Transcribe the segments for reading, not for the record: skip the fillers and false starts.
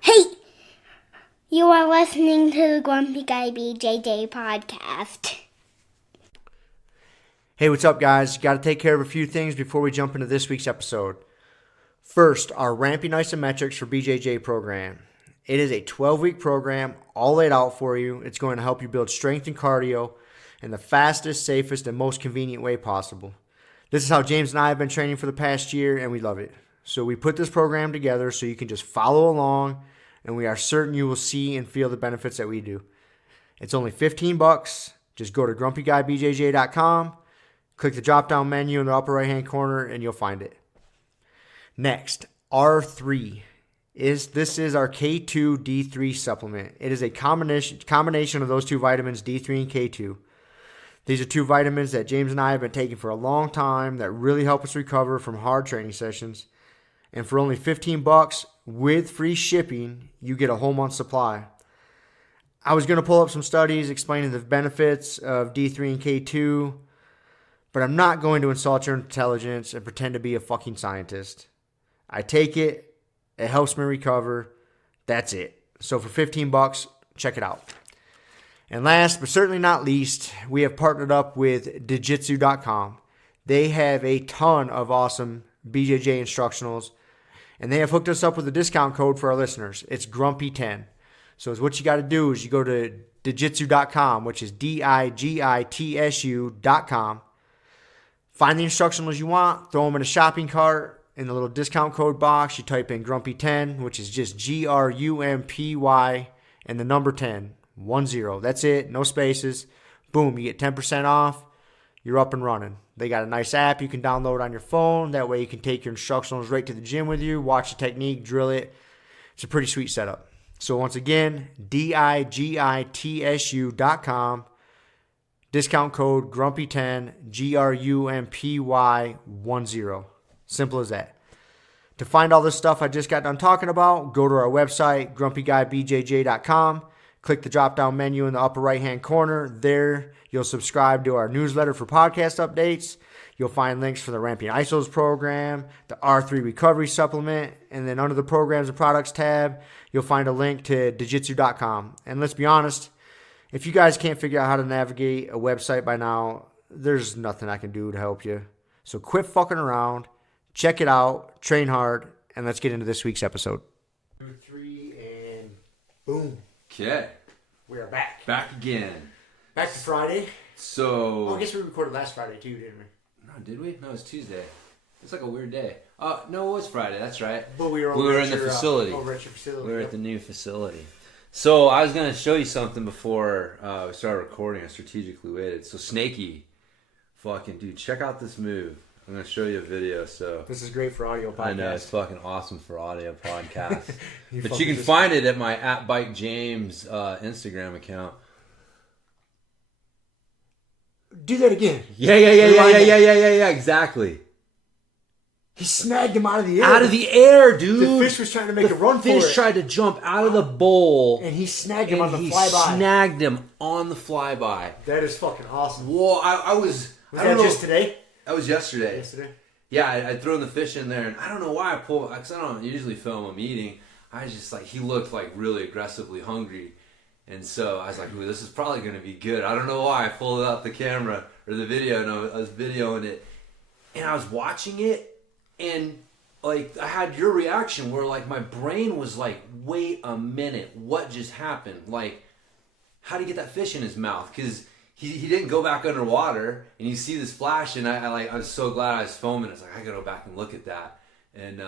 Hey, you are listening to the Grumpy Guy BJJ Podcast. Hey, what's up, guys? Got to take care of a few things before we jump into this week's episode. First, our Ramping Isometrics for BJJ program. It is a 12-week program, all laid out for you. It's going to help you build strength and cardio in the fastest, safest, and most convenient way possible. This is how James and I have been training for the past year, and we love it. So we put this program together so you can just follow along, and we are certain you will see and feel the benefits that we do. It's only $15. Just go to grumpyguybjj.com, click the drop-down menu in the upper right-hand corner, and you'll find it. Next, R3. This is our K2 D3 supplement. It is a combination of those two vitamins, D3 and K2. These are two vitamins that James and I have been taking for a long time that really help us recover from hard training sessions. And for only $15 with free shipping, you get a whole month's supply. I was going to pull up some studies explaining the benefits of D3 and K2, but I'm not going to insult your intelligence and pretend to be a fucking scientist. I take it. It helps me recover. That's it. So for $15, check it out. And last but certainly not least, we have partnered up with Jiu-Jitsu.com. They have a ton of awesome BJJ instructionals, and they have hooked us up with a discount code for our listeners. It's Grumpy10. So what you got to do is you go to Jiu-Jitsu.com, which is DIGITSU.com. Find the instructionals you want, throw them in a shopping cart. In the little discount code box, you type in Grumpy10, which is just GRUMPY and the number 10, 10. That's it, no spaces. Boom, you get 10% off. You're up and running. They got a nice app you can download on your phone. That way you can take your instructionals right to the gym with you, watch the technique, drill it. It's a pretty sweet setup. So once again, DIGITSU.com. Discount code Grumpy10, GRUMPY10. Simple as that. To find all this stuff I just got done talking about, go to our website, grumpyguybjj.com. Click the drop-down menu in the upper right-hand corner. There, you'll subscribe to our newsletter for podcast updates. You'll find links for the Ramping Isos program, the R3 Recovery Supplement, and then under the Programs and Products tab, you'll find a link to Jiu-Jitsu.com. And let's be honest, if you guys can't figure out how to navigate a website by now, there's nothing I can do to help you. So quit fucking around, check it out, train hard, and let's get into this week's episode. 2, 3, and boom. Okay. We are back. Back again. Back to Friday. So... Oh, I guess we recorded last Friday too, didn't we? No, did we? No, it was Tuesday. It's like a weird day. No, it was Friday. That's right. But we were in the facility. Over at your facility. We were at the new facility. So I was going to show you something before we started recording. I strategically waited. So Snakey, fucking dude, check out this move. I'm going to show you a video. So this is great for audio podcast. I know, it's fucking awesome for audio podcast. But you can find it at my @BikeJames Instagram account. Do that again. Yeah, exactly. He snagged him out of the air. Out of the air, dude. The fish was trying to make a run for it. The fish tried to jump out of the bowl. And he snagged him on the flyby. He snagged him on the flyby. That is fucking awesome. Whoa, I was... Was that just today? That was yesterday. Yesterday? Yeah, I'd thrown the fish in there, and I don't know why I pulled... Because I don't usually film him eating. I was just like... He looked like really aggressively hungry. And so I was like, ooh, this is probably going to be good. I don't know why. I pulled out the camera or the video, and I was videoing it. And I was watching it, and... like, I had your reaction where, like, my brain was like, wait a minute, what just happened? Like, how did he get that fish in his mouth? Because he didn't go back underwater, and you see this flash, and I was so glad I was filming. I was like, I gotta go back and look at that. And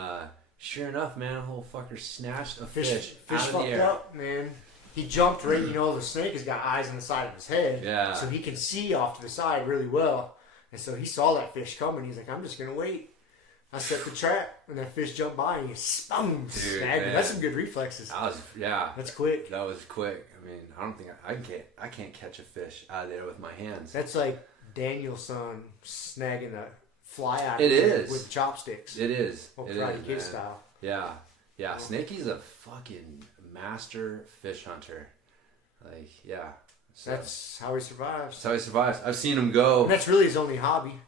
sure enough, man, a whole fucker snatched a fish out of the air. Up, man. He jumped right, the snake has got eyes on the side of his head. Yeah. So he can see off to the side really well. And so he saw that fish coming. He's like, I'm just gonna wait. I set the trap, and that fish jumped by, and he snagged me. That's some good reflexes. That's quick. That was quick. I mean, I don't think I can't catch a fish out of there with my hands. That's like Danielson snagging a fly out of it with chopsticks. It is. Karate Kid style. Yeah. Snakey's a fucking master fish hunter. Like, yeah. So that's how he survives. I've seen him go. And that's really his only hobby.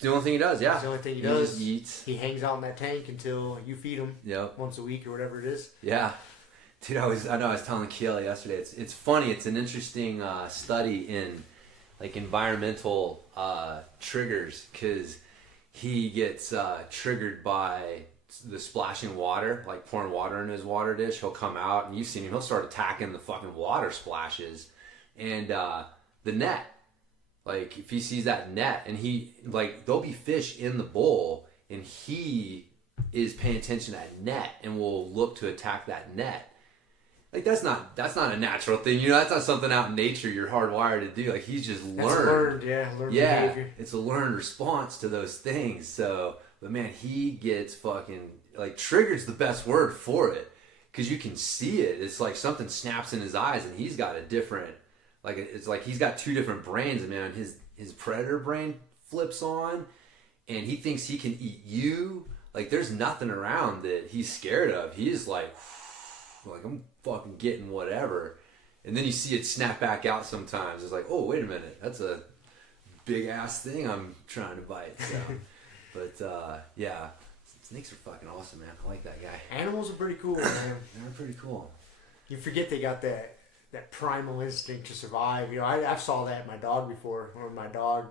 the only thing he does, yeah. That's the only thing he does. just eats. He hangs out in that tank until you feed him. Yep. Once a week or whatever it is. Yeah. Dude, I was telling Kiel yesterday, it's funny, it's an interesting study in like environmental triggers, because he gets triggered by the splashing water, like pouring water in his water dish. He'll come out, and you've seen him, he'll start attacking the fucking water splashes and the net. Like if he sees that net, and he like there'll be fish in the bowl, and he is paying attention to that net and will look to attack that net. Like that's not a natural thing, you know. That's not something out in nature you're hardwired to do. Like he's just learned. Learned behavior. It's a learned response to those things. So, but man, he gets fucking like triggered's the best word for it, because you can see it. It's like something snaps in his eyes, and he's got a different, like it's like he's got two different brains. And man, his predator brain flips on, and he thinks he can eat you. Like there's nothing around that he's scared of. He's like I'm fucking getting whatever. And then you see it snap back out sometimes. It's like, oh, wait a minute. That's a big ass thing I'm trying to bite. So, but yeah, snakes are fucking awesome, man. I like that guy. Animals are pretty cool, man. They're pretty cool. You forget they got that primal instinct to survive. You know, I saw that in my dog before, when my dog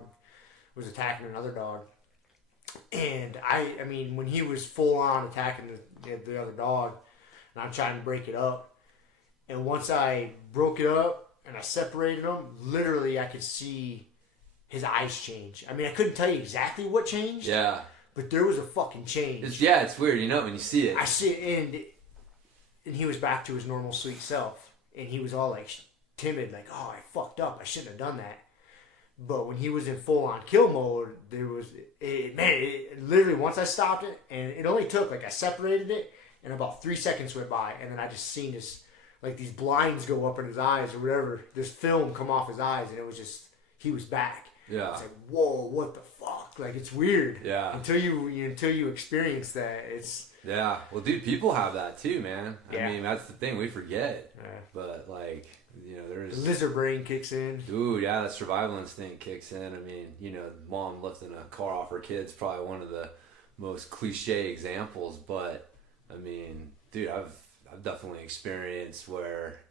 was attacking another dog. And I mean, when he was full on attacking the other dog, and I'm trying to break it up, and once I broke it up and I separated them, literally I could see his eyes change. I mean, I couldn't tell you exactly what changed. Yeah. But there was a fucking change. It's weird, you know, when you see it. I see it, and he was back to his normal sweet self, and he was all like timid, like, oh, I fucked up, I shouldn't have done that. But when he was in full on kill mode, there was it literally, once I stopped it, and it only took, like, I separated it, and about 3 seconds went by, and then I just seen this, like, these blinds go up in his eyes or whatever, this film come off his eyes, and it was just, he was back. Yeah. It's like, whoa, what the fuck? Like, it's weird. Yeah. Until you experience that, it's... Yeah. Well, dude, people have that too, man. Yeah. I mean, that's the thing, we forget. Yeah. But, like, you know, there's... The lizard brain kicks in. Ooh, yeah, that survival instinct kicks in. I mean, you know, mom lifting a car off her kid's probably one of the most cliche examples, but... I mean, dude, I've definitely experienced where,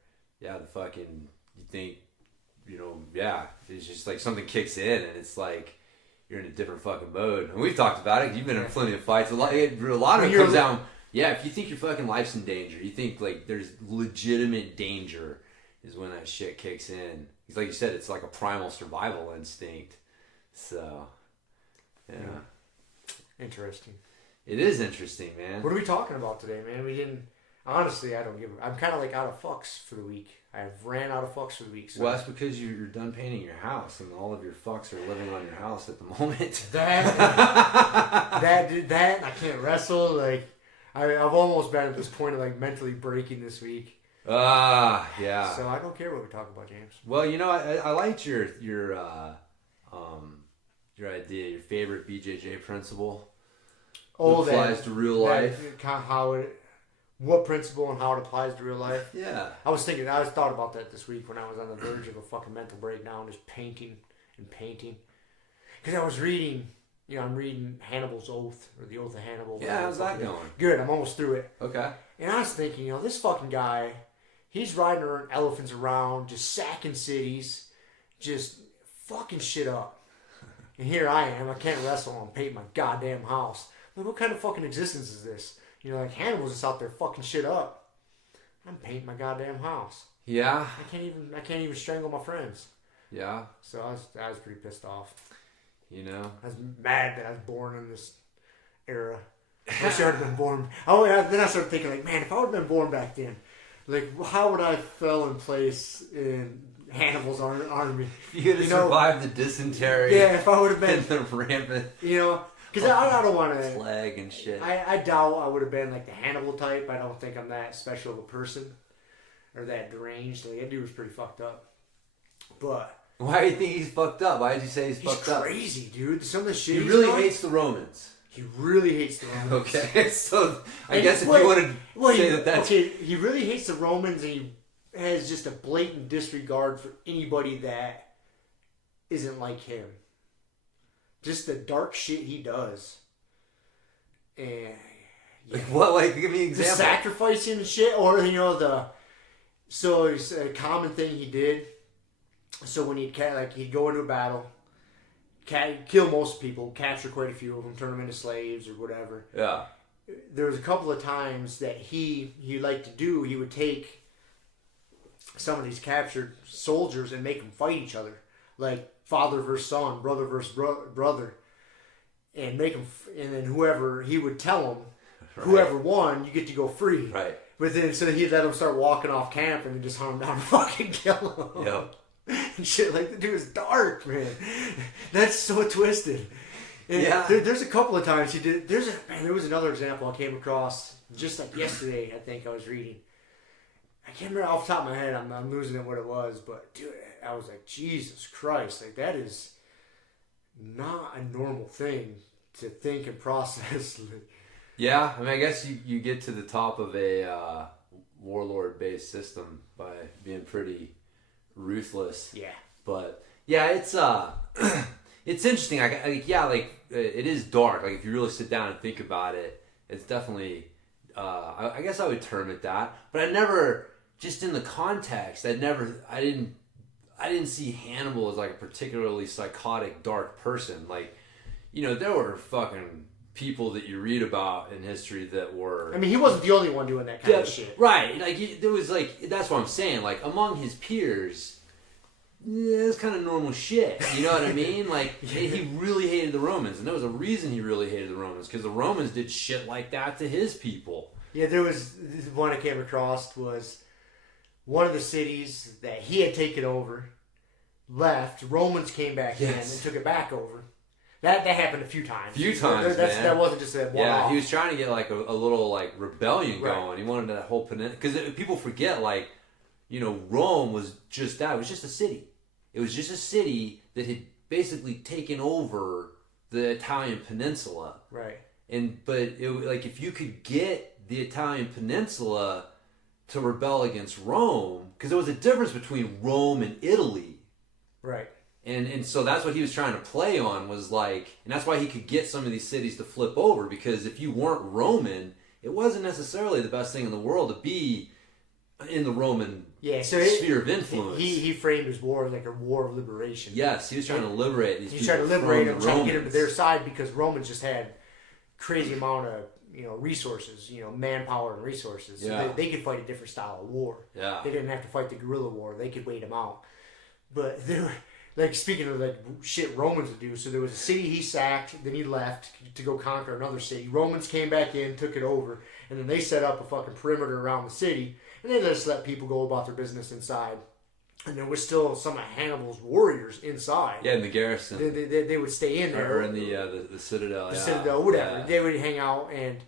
yeah, the fucking, you think, you know, yeah, it's just like something kicks in, and it's like you're in a different fucking mode. And we've talked about it. You've been in plenty of fights. A lot of it comes down. Yeah, if you think your fucking life's in danger, you think like there's legitimate danger, is when that shit kicks in. Because like you said, it's like a primal survival instinct. So, yeah. Interesting. It is interesting, man. What are we talking about today, man? We didn't... Honestly, I don't give... I'm kind of like out of fucks for the week. I've ran out of fucks for the week. So. Well, that's because you're done painting your house, and all of your fucks are living on your house at the moment. That, I can't wrestle. Like, I've almost been at this point of like mentally breaking this week. Yeah. So I don't care what we talk about, James. Well, you know, I liked your idea, your favorite BJJ principle. Oh, that applies to real life. What principle and how it applies to real life. Yeah. I thought about that this week when I was on the verge of a fucking mental breakdown, just painting. Because I was reading, you know, I'm reading Hannibal's Oath, or the Oath of Hannibal. Yeah, how's that going? Good, I'm almost through it. Okay. And I was thinking, you know, this fucking guy, he's riding elephants around, just sacking cities, just fucking shit up. And here I am, I can't wrestle and paint my goddamn house. Like, what kind of fucking existence is this? You know, like, Hannibal's just out there fucking shit up. I'm painting my goddamn house. Yeah. I can't even strangle my friends. Yeah. So I was pretty pissed off. You know? I was mad that I was born in this era. I wish I would have been born. Oh, yeah. Then I started thinking, like, man, if I would have been born back then, like, how would I have fell in place in Hannibal's army? You could have survived the dysentery. Yeah, if I would have been. And the rampant. You know? Because I don't want to... Plague and shit. I doubt I would have been like the Hannibal type. I don't think I'm that special of a person. Or that deranged. Like, that dude was pretty fucked up. But... Why do you think he's fucked up? Why did you say he's fucked up? He's crazy, dude. Some of the shit he really hates the Romans. He really hates the Romans. Okay, so I guess if you want to say that's... Okay, he really hates the Romans, and he has just a blatant disregard for anybody that isn't like him. just the dark shit he does. And like what? Like give me an the example. sacrificing and shit, or so it's a common thing he did. So when he'd go into a battle, kill most people, capture quite a few of them, turn them into slaves or whatever. Yeah. There was a couple of times that he liked to do. He would take some of these captured soldiers and make them fight each other, like father versus son, brother versus brother, and make them. And then he would tell them, right. Whoever won, you get to go free. Right. But then so he'd let them start walking off camp and then just hunt them down and fucking kill them. Yep. And shit, like the dude is dark, man. That's so twisted. And yeah. There's a couple of times he did. There was another example I came across just like yesterday. I think I was reading. I can't remember off the top of my head. I'm losing it what it was, but dude, I was like, Jesus Christ, like that is not a normal thing to think and process. Yeah, I mean, I guess you get to the top of a warlord-based system by being pretty ruthless. Yeah. But yeah, it's it's interesting. It is dark. Like if you really sit down and think about it, it's definitely. I guess I would term it that. But I never, just in the context, I didn't see Hannibal as like a particularly psychotic, dark person. Like, there were fucking people that you read about in history that were. I mean, he wasn't the only one doing that kind of shit. Right. Like, there was like, that's what I'm saying. Like, among his peers, it's kind of normal shit. You know what I mean? Like, he really hated the Romans. And there was a reason he really hated the Romans. Because the Romans did shit like that to his people. Yeah, there was one I came across was one of the cities that he had taken over, left, Romans came back in and took it back over. That happened a few times. Man. That wasn't just a one-off. Yeah, he was trying to get like a little like rebellion going. He wanted that whole peninsula. Because people forget, like, Rome was just that. It was just a city. It was just a city that had basically taken over the Italian peninsula. Right. But if you could get the Italian peninsula to rebel against Rome, because there was a difference between Rome and Italy. Right. And so that's what he was trying to play on, was like, and that's why he could get some of these cities to flip over, because if you weren't Roman, it wasn't necessarily the best thing in the world to be in the Roman sphere of influence. He framed his war as like a war of liberation. Yes, he was trying to liberate these people. He was trying to liberate them, trying to get them to their Romans. side, because Romans just had crazy amount of resources, manpower and resources. So Yeah. they could fight a different style of war. Yeah. They didn't have to fight the guerrilla war. They could wait them out. But they were, like, speaking of like shit Romans would do, so there was a city he sacked, then he left to go conquer another city. Romans came back in, took it over, and then they set up a fucking perimeter around the city, and they just let people go about their business inside. And there was still some of Hannibal's warriors inside. Yeah, in the garrison. They would stay in there. Or in the citadel. The citadel, whatever. Yeah. They would hang out, and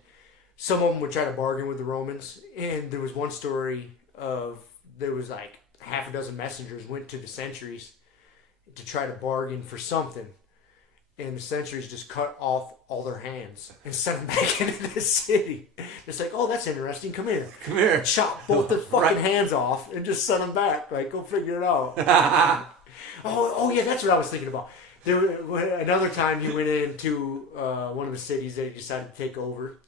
some of them would try to bargain with the Romans. And there was one story of, there was like half a dozen messengers went to the sentries to try to bargain for something. And the sentries just cut off all their hands and sent them back into the city. It's like, oh, that's interesting. Come here. Chop both their fucking hands off and just send them back. Like, go figure it out. oh yeah, that's what I was thinking about. Another time he went into one of the cities that he decided to take over,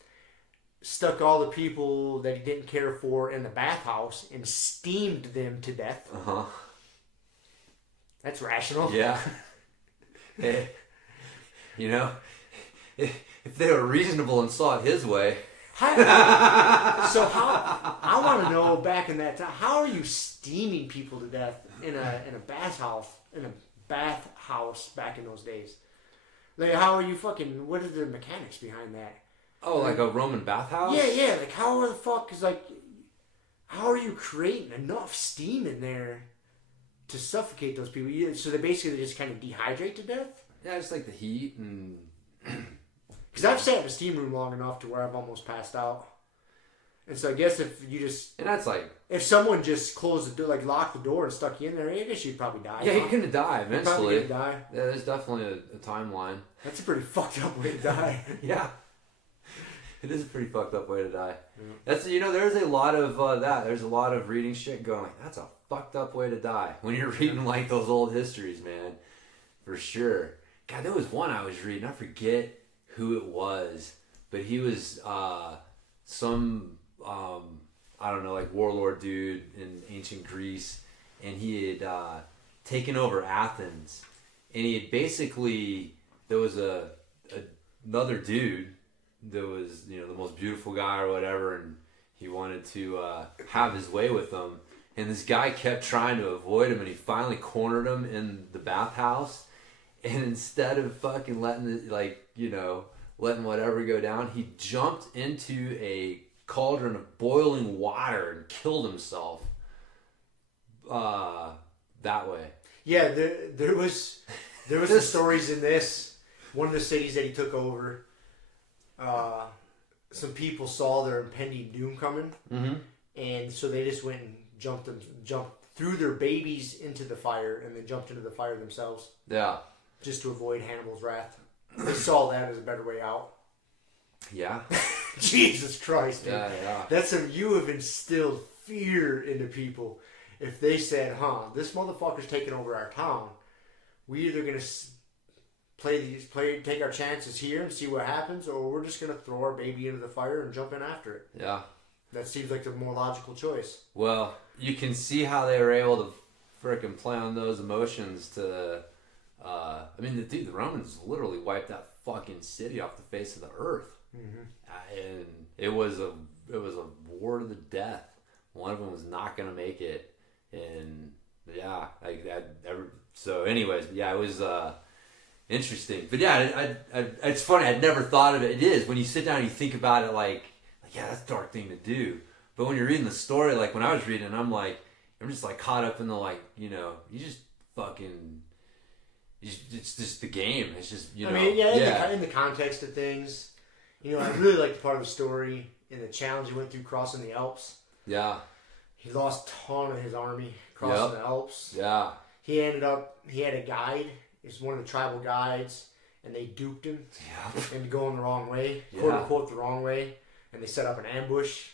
stuck all the people that he didn't care for in the bathhouse and steamed them to death. Uh-huh. That's rational. Yeah. Hey. If they were reasonable and saw it his way. I want to know, back in that time, how are you steaming people to death in a bathhouse back in those days? Like, how are you what are the mechanics behind that? Oh, like a Roman bathhouse? Yeah. Like, how are the fuck is like, how are you creating enough steam in there to suffocate those people? So they just kind of dehydrate to death? Yeah, just like the heat and. Because I've sat in a steam room long enough to where I've almost passed out. And so I guess if you just... And that's like... If someone just closed the door, like locked the door and stuck you in there, I guess you'd probably die. Yeah, you're going to die eventually. You're probably going to die. Yeah, there's definitely a timeline. That's a pretty fucked up way to die. Yeah. It is a pretty fucked up way to die. Yeah. That's, there's a lot of that. There's a lot of reading shit going, like, that's a fucked up way to die. When you're reading like those old histories, man. For sure. God, there was one I was reading. I forget who it was, but he was some I don't know, like warlord dude in ancient Greece, and he had taken over Athens, and he had basically, there was another dude that was, you know, the most beautiful guy or whatever, and he wanted to have his way with him, and this guy kept trying to avoid him, and he finally cornered him in the bathhouse, and instead of fucking letting letting whatever go down, he jumped into a cauldron of boiling water and killed himself that way. Yeah, there was some stories in this. One of the cities that he took over, some people saw their impending doom coming, and so they just went and jumped threw their babies into the fire and then jumped into the fire themselves. Yeah. Just to avoid Hannibal's wrath. They saw that as a better way out. Yeah. Jesus Christ, dude. Yeah. That's you have instilled fear into people. If they said, this motherfucker's taking over our town, we either going to take our chances here and see what happens, or we're just going to throw our baby into the fire and jump in after it. Yeah. That seems like the more logical choice. Well, you can see how they were able to frickin' play on those emotions to... the Romans literally wiped that fucking city off the face of the earth, and it was a war to the death. One of them was not gonna make it, and so anyways, it was interesting. But yeah, it's funny. I'd never thought of it. It is when you sit down and you think about it, like that's a dark thing to do. But when you're reading the story, like when I was reading, I'm just like caught up in the you just fucking. It's just the game. It's just, in the context of things, I really like the part of the story in the challenge he went through crossing the Alps. Yeah. He lost a ton of his army crossing the Alps. Yeah. He had a guide. It's one of the tribal guides, and they duped him into going the wrong way, quote unquote the wrong way, and they set up an ambush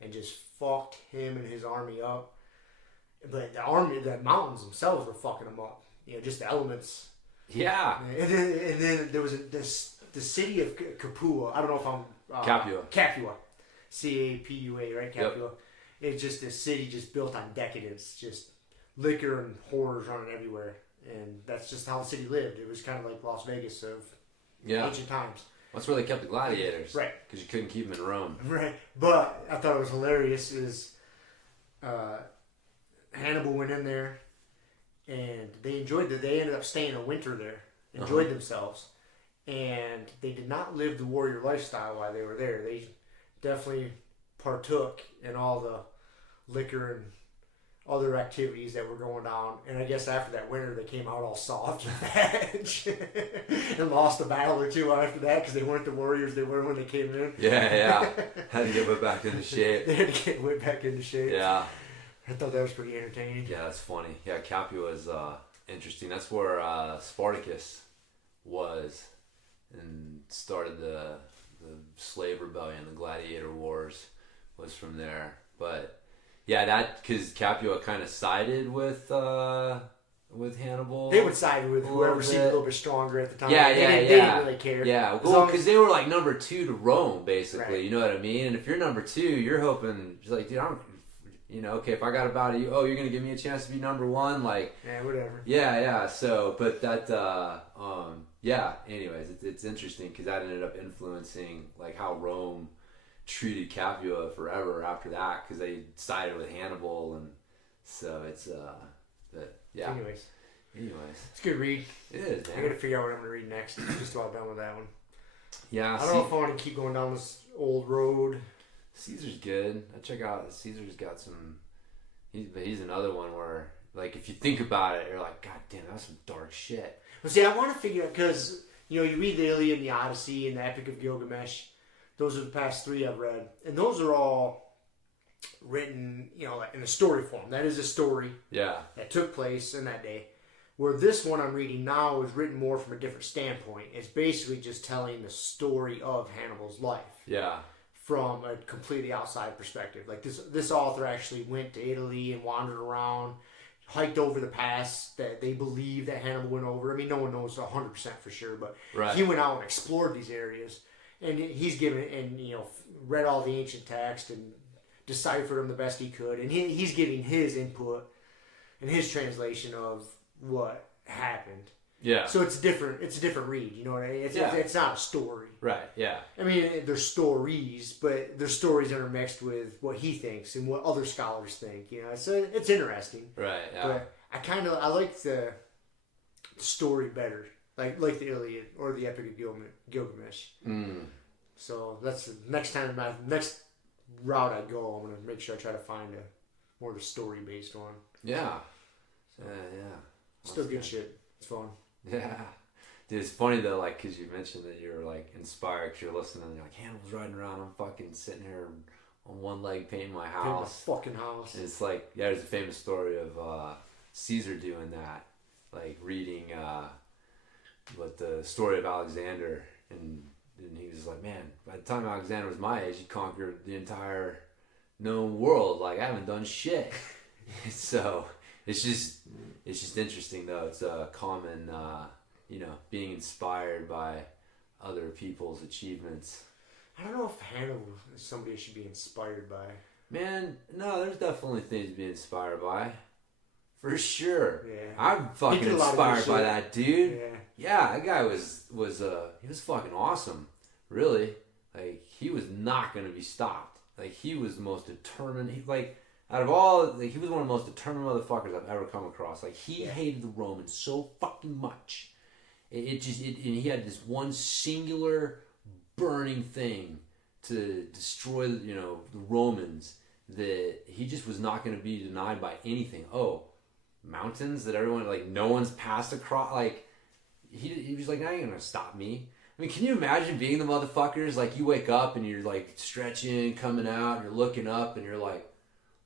and just fucked him and his army up. But the mountains themselves were fucking them up. Just the elements. Yeah. And then there was the city of Capua. I don't know if I'm... Capua. Capua. C-A-P-U-A, right? Capua. Yep. It's just a city just built on decadence. Just liquor and whores running everywhere. And that's just how the city lived. It was kind of like Las Vegas of ancient times. That's where they kept the gladiators. Right. Because you couldn't keep them in Rome. Right. But I thought it was hilarious is Hannibal went in there and they ended up staying a winter there, enjoyed themselves, and they did not live the warrior lifestyle while they were there. They definitely partook in all the liquor and other activities that were going down. And I guess after that winter, they came out all soft and lost a battle or two after that because they weren't the warriors they were when they came in. Yeah. Had to get whipped back into shape. They had to get whipped back into shape. Yeah. I thought that was pretty entertaining. Yeah, that's funny. Yeah, Capua is interesting. That's where Spartacus was and started the slave rebellion, the gladiator wars was from there. But yeah, because Capua kind of sided with Hannibal. They would side with whoever seemed a little bit stronger at the time. Yeah, they didn't really care. Yeah, well, because they were like number 2 to Rome, basically. Right. You know what I mean? And if you're number 2, you're hoping, like, dude, okay, if I got a bout of you, you're going to give me a chance to be number 1? Like, yeah, whatever. Yeah. So, but that, anyways, it's interesting because that ended up influencing, like, how Rome treated Capua forever after that because they sided with Hannibal. And so it's, Anyways. It's a good read. It is, man. I got to figure out what I'm going to read next. I'm just about done with that one. Yeah. I don't know if I want to keep going down this old road. Caesar's good. I check out Caesar's got some. He's another one where, like, if you think about it, you're like, God damn, that was some dark shit. Well, see, I want to figure out because you read the Iliad and the Odyssey and the Epic of Gilgamesh. Those are the past 3 I've read, and those are all written, like in a story form. That is a story. Yeah. That took place in that day. Where this one I'm reading now is written more from a different standpoint. It's basically just telling the story of Hannibal's life. Yeah. From a completely outside perspective. Like this author actually went to Italy and wandered around, hiked over the pass that they believe that Hannibal went over. I mean, no one knows 100% for sure, but he went out and explored these areas. And he's given, and read all the ancient text and deciphered them the best he could. And he's giving his input and his translation of what happened. Yeah. So it's different. It's a different read. You know what I mean? It's not a story. Right. Yeah. I mean, there's stories, but there's stories intermixed with what he thinks and what other scholars think. So it's interesting. Right. Yeah. But I like the story better, like the Iliad or the Epic of Gilgamesh. So that's the next route I go. I'm gonna make sure I try to find a more of a story based one. Yeah. Still good shit. It's fun. Yeah. Dude, it's funny though, like, because you mentioned that you're like inspired because you're listening and you're like, Hannibal's riding around, I'm fucking sitting here on one leg painting my house. Painting my fucking house. And it's like, there's a famous story of Caesar doing that, like reading the story of Alexander, and he was like, man, by the time Alexander was my age, he conquered the entire known world. Like, I haven't done shit. So it's just interesting though. It's a common, being inspired by other people's achievements. I don't know if Hannibal is somebody I should be inspired by. Man, no, there's definitely things to be inspired by. For sure. Yeah. I'm fucking inspired by that dude. Yeah, that guy was he was fucking awesome. Really. Like, he was not gonna be stopped. Like, he was the most determined. He was one of the most determined motherfuckers I've ever come across. Like, he hated the Romans so fucking much. And he had this one singular burning thing to destroy, the Romans, that he just was not going to be denied by anything. Oh, mountains that everyone, like, no one's passed across. Like, he was like, now you're going to stop me. I mean, can you imagine being the motherfuckers? Like, you wake up and you're, like, stretching, coming out, and you're looking up and you're like,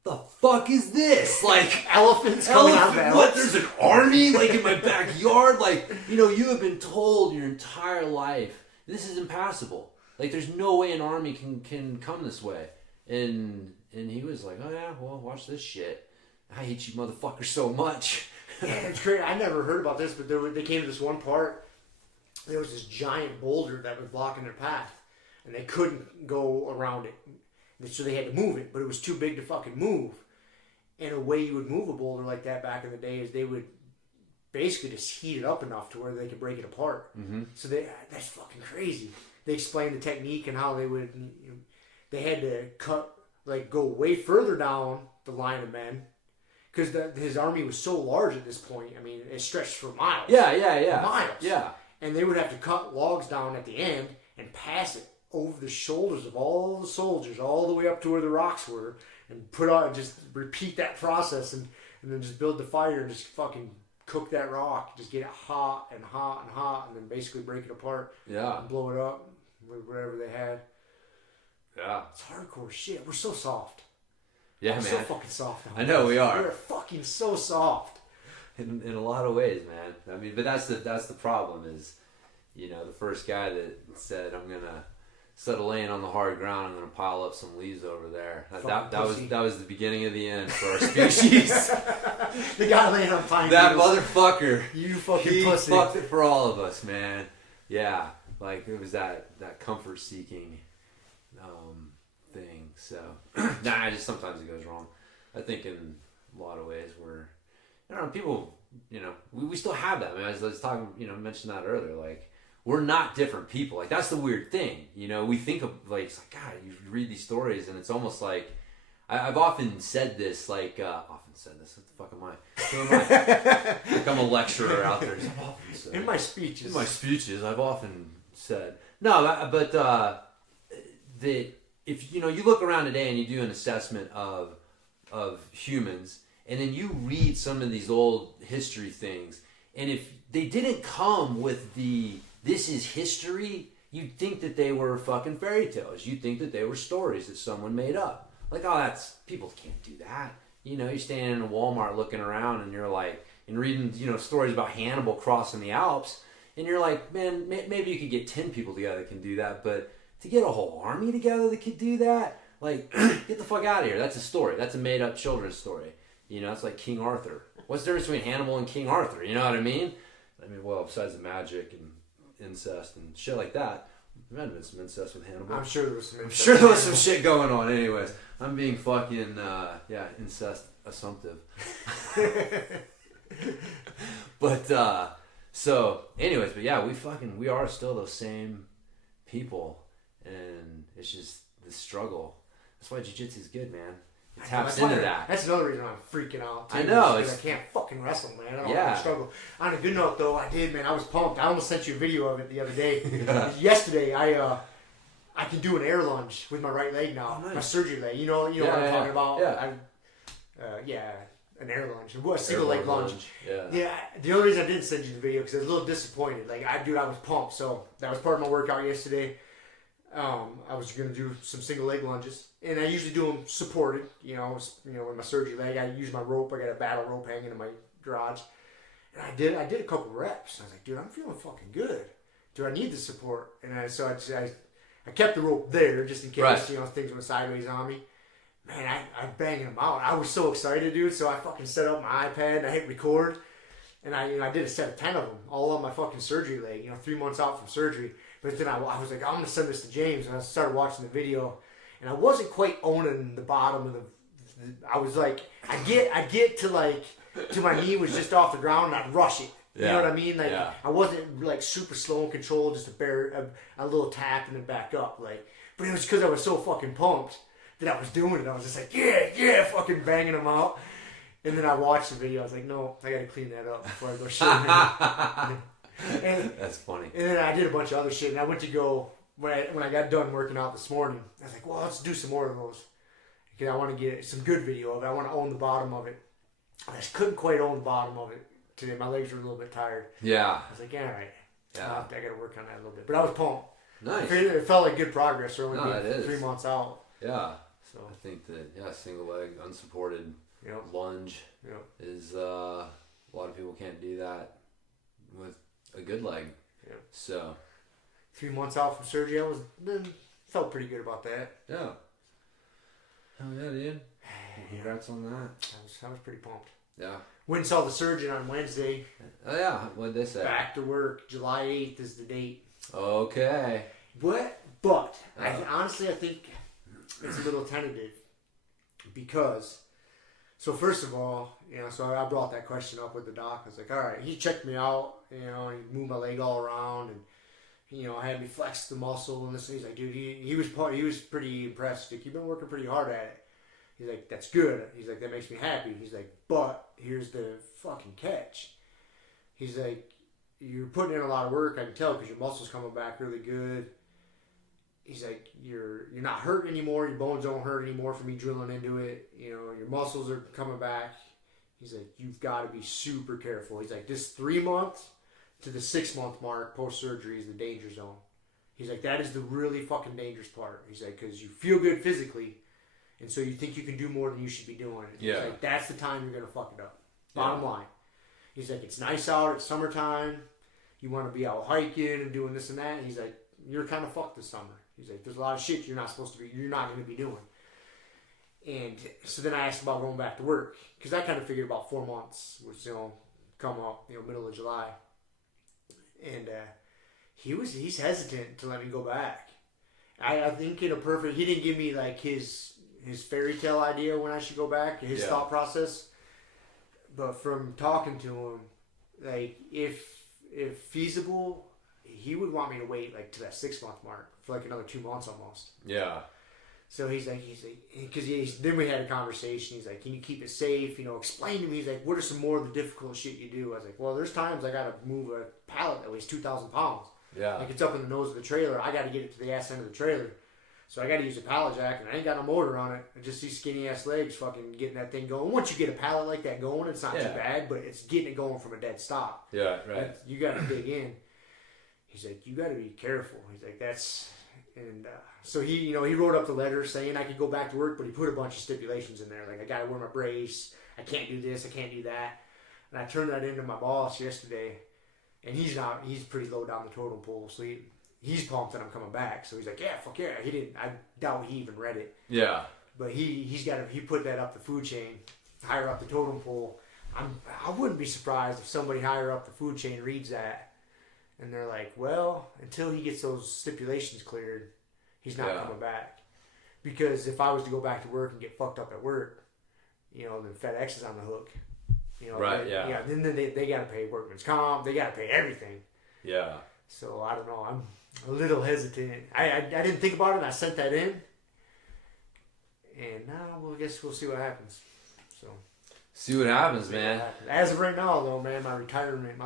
the fuck is this? Like, elephants coming out of the what? There's an army, like, in my backyard? Like, you have been told your entire life, this is impassable. Like, there's no way an army can come this way. And he was like, oh yeah, well, watch this shit. I hate you motherfuckers so much. Yeah, it's great. I never heard about this, but they came to this one part. There was this giant boulder that was blocking their path, and they couldn't go around it. So they had to move it, but it was too big to fucking move. And a way you would move a boulder like that back in the day is they would basically just heat it up enough to where they could break it apart. Mm-hmm. So that's fucking crazy. They explained the technique and how they had to go way further down the line of men, because his army was so large at this point. I mean, it stretched for miles. Yeah. Miles. Yeah. And they would have to cut logs down at the end and pass it over the shoulders of all the soldiers, all the way up to where the rocks were, and just repeat that process, and then just build the fire and just fucking cook that rock, just get it hot and hot and hot, and then basically break it apart. Yeah. And blow it up with whatever they had. Yeah. It's hardcore shit. We're so soft. Yeah, We're man. so fucking soft. I know we are. We're fucking so soft. In a lot of ways, man. I mean, but that's the problem is, the first guy that said, I'm gonna, instead of laying on the hard ground, I'm gonna pile up some leaves over there. That was the beginning of the end for our species. The guy laying on pine that needles. Motherfucker. You fucking he pussy. Fucked it for all of us, man. Yeah, like it was that comfort seeking thing. So just sometimes it goes wrong. I think in a lot of ways people, we still have that, man. I was talking, mentioned that earlier. Like, we're not different people. Like, that's the weird thing. We think of, like, it's like, God, you read these stories and it's almost like, I've often said this, like, what the fuck am I? Who am I? Like, I'm a lecturer out there. I've often said, in my speeches, I've often said, no, but that if, you look around today and you do an assessment of humans, and then you read some of these old history things, and if they didn't come with this is history, you'd think that they were fucking fairy tales. You'd think that they were stories that someone made up. Like, people can't do that. You're standing in a Walmart looking around and you're like, and reading, stories about Hannibal crossing the Alps, and you're like, man, maybe you could get 10 people together that can do that, but to get a whole army together that could do that, like, get the fuck out of here. That's a story. That's a made up children's story. It's like King Arthur. What's the difference between Hannibal and King Arthur? You know what I mean? Well, besides the magic and incest and shit like that, there might have been some incest with Hannibal. I'm sure there was some incest. I'm sure there was some shit going on. Anyways, I'm being fucking, incest assumptive. But, we are still those same people. And it's just the struggle. That's why jiu-jitsu is good, man. It taps into that. That's another reason I'm freaking out, too. I know. Because I can't fucking wrestle, man. I don't struggle. On a good note, though, I did, man. I was pumped. I almost sent you a video of it the other day. Yesterday, I can do an air lunge with my right leg now. Oh, nice. My surgery leg. You know what I'm talking about? Yeah. An air lunge. A single leg lunge. Yeah. The only reason I didn't send you the video because I was a little disappointed. I was pumped. So that was part of my workout yesterday. I was going to do some single leg lunges, and I usually do them supported, with my surgery leg. I use my rope. I got a battle rope hanging in my garage, and I did a couple reps. I was like, dude, I'm feeling fucking good. Do I need the support? And I kept the rope there just in case, things went sideways on me. Man, I banging them out. I was so excited, dude. So I fucking set up my iPad and I hit record, and I did a set of 10 of them, all on my fucking surgery leg. 3 months out from surgery. But then I was like, I'm going to send this to James. And I started watching the video. And I wasn't quite owning the bottom of I was like, I get to my knee was just off the ground and I'd rush it. You know what I mean? I wasn't super slow and controlled, just a little tap and then back up. But it was because I was so fucking pumped that I was doing it. I was just like, yeah, fucking banging them out. And then I watched the video. I was like, no, I got to clean that up before I go shit. And that's funny. And then I did a bunch of other shit, and I went to go when I got done working out this morning. I was like, well, let's do some more of those because I want to get some good video of it. I want to own the bottom of it. I just couldn't quite own the bottom of it today. My legs were a little bit tired. Yeah. I was like, all right. Yeah. I got to work on that a little bit, but I was pumped. Nice. It felt like good progress. We're only 3 months out. Yeah. So I think that single leg unsupported lunge is a lot of people can't do that with a good leg. Yeah. So 3 months out from surgery, felt pretty good about that. Yeah. Hell yeah, dude. Congrats on that. I was pretty pumped. Yeah. Went and saw the surgeon on Wednesday. Oh yeah, what'd they say? Back to work. July 8th is the date. Okay. But I think it's a little tentative because. So first of all, so I brought that question up with the doc. I was like, all right, he checked me out, he moved my leg all around and, had me flex the muscle and this. And he's like, dude, he was pretty impressed. Like, you've been working pretty hard at it. He's like, that's good. He's like, that makes me happy. He's like, but here's the fucking catch. He's like, you're putting in a lot of work, I can tell, because your muscles coming back really good. He's like, you're not hurt anymore. Your bones don't hurt anymore from me drilling into it. Your muscles are coming back. He's like, you've got to be super careful. He's like, this 3 months to the 6 month mark post-surgery is the danger zone. He's like, that is the really fucking dangerous part. He's like, because you feel good physically, and so you think you can do more than you should be doing. He's like, that's the time you're going to fuck it up. Bottom line. He's like, it's nice out. It's summertime. You want to be out hiking and doing this and that. And he's like, you're kind of fucked this summer. He's like, there's a lot of shit you're not going to be doing. And so then I asked about going back to work because I kind of figured about 4 months was, come up, middle of July. And he's hesitant to let me go back. I think he didn't give me like his fairy tale idea when I should go back, his thought process. But from talking to him, like if feasible, he would want me to wait like to that 6 month mark for like another 2 months almost. Yeah. So he's like, because then we had a conversation. He's like, can you keep it safe? Explain to me. He's like, what are some more of the difficult shit you do? I was like, well, there's times I got to move a pallet that weighs 2,000 pounds. Yeah. Like it's up in the nose of the trailer. I got to get it to the ass end of the trailer. So I got to use a pallet jack, and I ain't got no motor on it. I just see skinny ass legs fucking getting that thing going. Once you get a pallet like that going, it's not too bad, but it's getting it going from a dead stop. Yeah, right. You got to dig in. He's like, you got to be careful. He's like, that's... And so he wrote up the letter saying I could go back to work, but he put a bunch of stipulations in there. Like, I got to wear my brace. I can't do this. I can't do that. And I turned that into my boss yesterday. And he's pretty low down the totem pole. So he's pumped that I'm coming back. So he's like, yeah, fuck yeah. I doubt he even read it. Yeah. But he put that up the food chain, higher up the totem pole. I wouldn't be surprised if somebody higher up the food chain reads that and they're like, well, until he gets those stipulations cleared, he's not coming back. Because if I was to go back to work and get fucked up at work, then FedEx is on the hook. Right, Then they got to pay workman's comp. They got to pay everything. Yeah. So I don't know. I'm a little hesitant. I didn't think about it, and I sent that in. And now, I guess we'll see what happens. So. See what happens, man. As of right now, though, man, my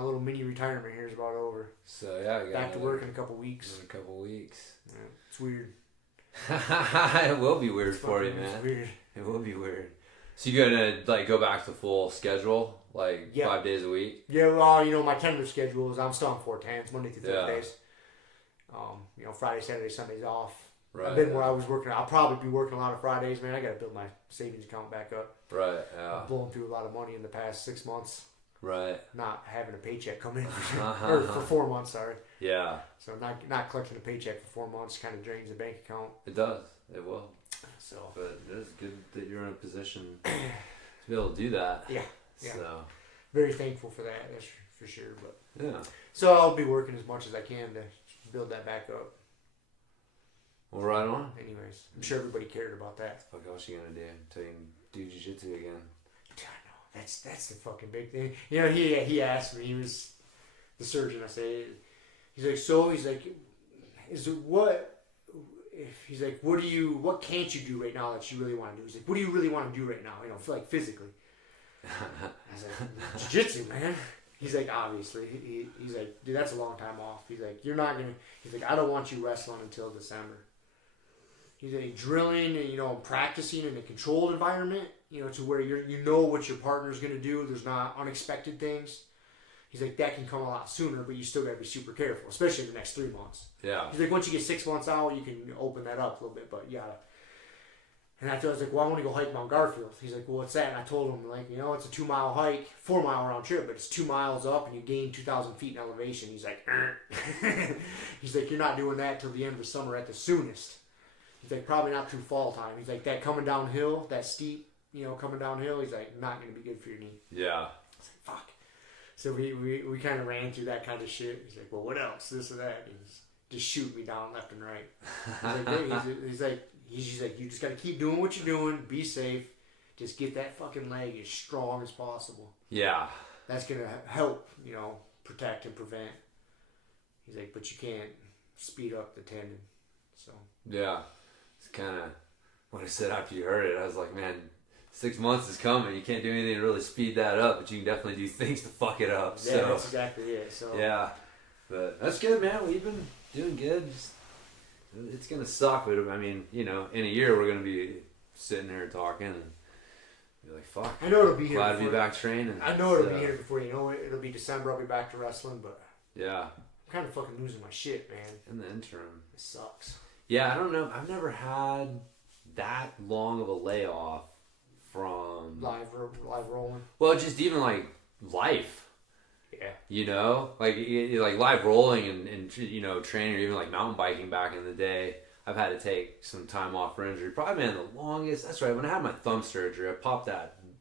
little mini retirement here is about over. So yeah, back to work in a couple weeks. Yeah, it's weird. It will be weird for you, man. Weird. It will be weird. So you're gonna go back to full schedule, 5 days a week? Yeah, well, my tentative schedule is I'm still on 410s, Monday through Thursdays. Friday, Saturday, Sundays off. Right. I've been where I was working. I'll probably be working a lot of Fridays, man. I got to build my savings account back up. Right. Yeah. I've blown through a lot of money in the past 6 months. Right. Not having a paycheck come in or for 4 months. Sorry. Yeah. So not collecting a paycheck for 4 months kind of drains the bank account. It does. It will. So. But it is good that you're in a position to be able to do that. Yeah. So. Very thankful for that. That's for sure. But yeah. So I'll be working as much as I can to build that back up. Well, right on. Anyways, I'm sure everybody cared about that. What else you gonna do until you can do jiu-jitsu again? I know. That's the fucking big thing. He asked me. He was the surgeon. I say, he's like, what can't you do right now that you really want to do? He's like, what do you really want to do right now? Physically. I was like, jiu-jitsu, man. He's like, obviously. He's like, dude, that's a long time off. He's like, he's like, I don't want you wrestling until December. He's like, drilling and, practicing in a controlled environment, to where you know what your partner's going to do. There's not unexpected things. He's like, that can come a lot sooner, but you still got to be super careful, especially in the next 3 months. Yeah. He's like, once you get 6 months out, you can open that up a little bit, but you gotta. And I was like, well, I want to go hike Mount Garfield. He's like, well, what's that? And I told him, it's a 2-mile hike, 4-mile round trip, but it's 2 miles up and you gain 2,000 feet in elevation. He's like, he's like, you're not doing that till the end of the summer at the soonest. He's like, probably not through fall time. He's like, that coming downhill, that steep, coming downhill, he's like, not going to be good for your knee. Yeah. I was like, fuck. So we kind of ran through that kind of shit. He's like, well, what else? This or that. He's just shooting me down left and right. He's like, you just got to keep doing what you're doing. Be safe. Just get that fucking leg as strong as possible. Yeah. That's going to help, protect and prevent. He's like, but you can't speed up the tendon. So. Yeah. It's kind of what I said after you heard it. I was like, man, 6 months is coming. You can't do anything to really speed that up, but you can definitely do things to fuck it up. Yeah, that's exactly it. So. Yeah. But that's good, man. We've been doing good. It's going to suck, but I mean, in a year we're going to be sitting here talking and be like, fuck. I know it'll be here. Glad to be back training. I know it'll be here before you know it. It'll be December. I'll be back to wrestling, but yeah, I'm kind of fucking losing my shit, man. In the interim. It sucks. Yeah, I don't know. I've never had that long of a layoff from live rolling. Well, just even life. Yeah. Like live rolling and training or even mountain biking back in the day. I've had to take some time off for injury. Probably been the longest. That's right. When I had my thumb surgery, I popped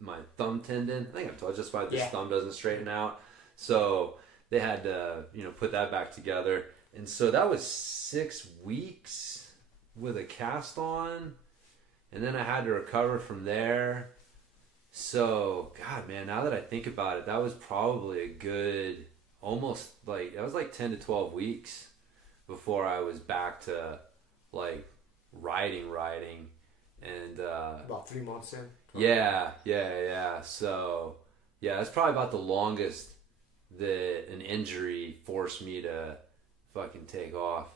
my thumb tendon. I think I've told you just why this thumb doesn't straighten out. So they had to put that back together. And so that was 6 weeks with a cast on. And then I had to recover from there. So, God, man, now that I think about it, that was probably a good, almost that was 10 to 12 weeks before I was back to riding. And, about 3 months in? Yeah. So, yeah, that's probably about the longest that an injury forced me to fucking take off.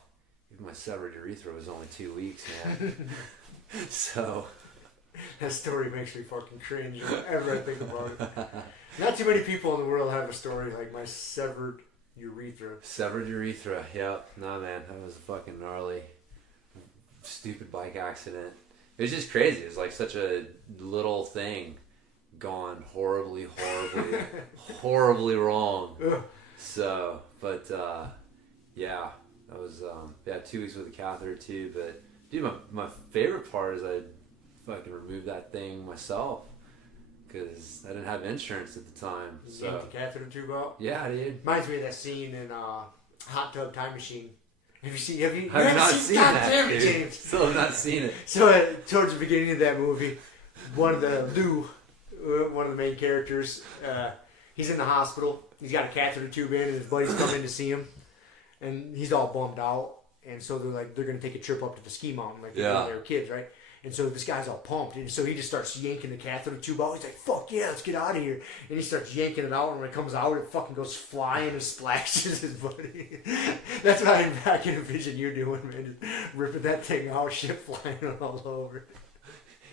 Even my severed urethra was only 2 weeks, man. So that story makes me fucking cringe whenever I think about it. Not too many people in the world have a story like my severed urethra. Severed urethra, yep. Nah, man, that was a fucking gnarly, stupid bike accident. It was just crazy. It was such a little thing gone horribly, horribly wrong. Ugh. So, but yeah, that was 2 weeks with a catheter too. But dude, my favorite part is I fucking removed that thing myself because I didn't have insurance at the time. You yanked the catheter tube out? Yeah, dude. Reminds me of that scene in Hot Tub Time Machine. Have you I've not seen that, damn it, dude. James. Still have not seen it. So towards the beginning of that movie, one of the main characters, he's in the hospital. He's got a catheter tube in, and his buddies come in to see him, and he's all bummed out. And so they're gonna take a trip up to the ski mountain, like they were kids, right? And so this guy's all pumped, and so he just starts yanking the catheter tube out. He's like, "Fuck yeah, let's get out of here!" And he starts yanking it out, and when it comes out, it fucking goes flying and splashes his buddy. That's what I can envision you doing, man, just ripping that thing out, shit flying all over. It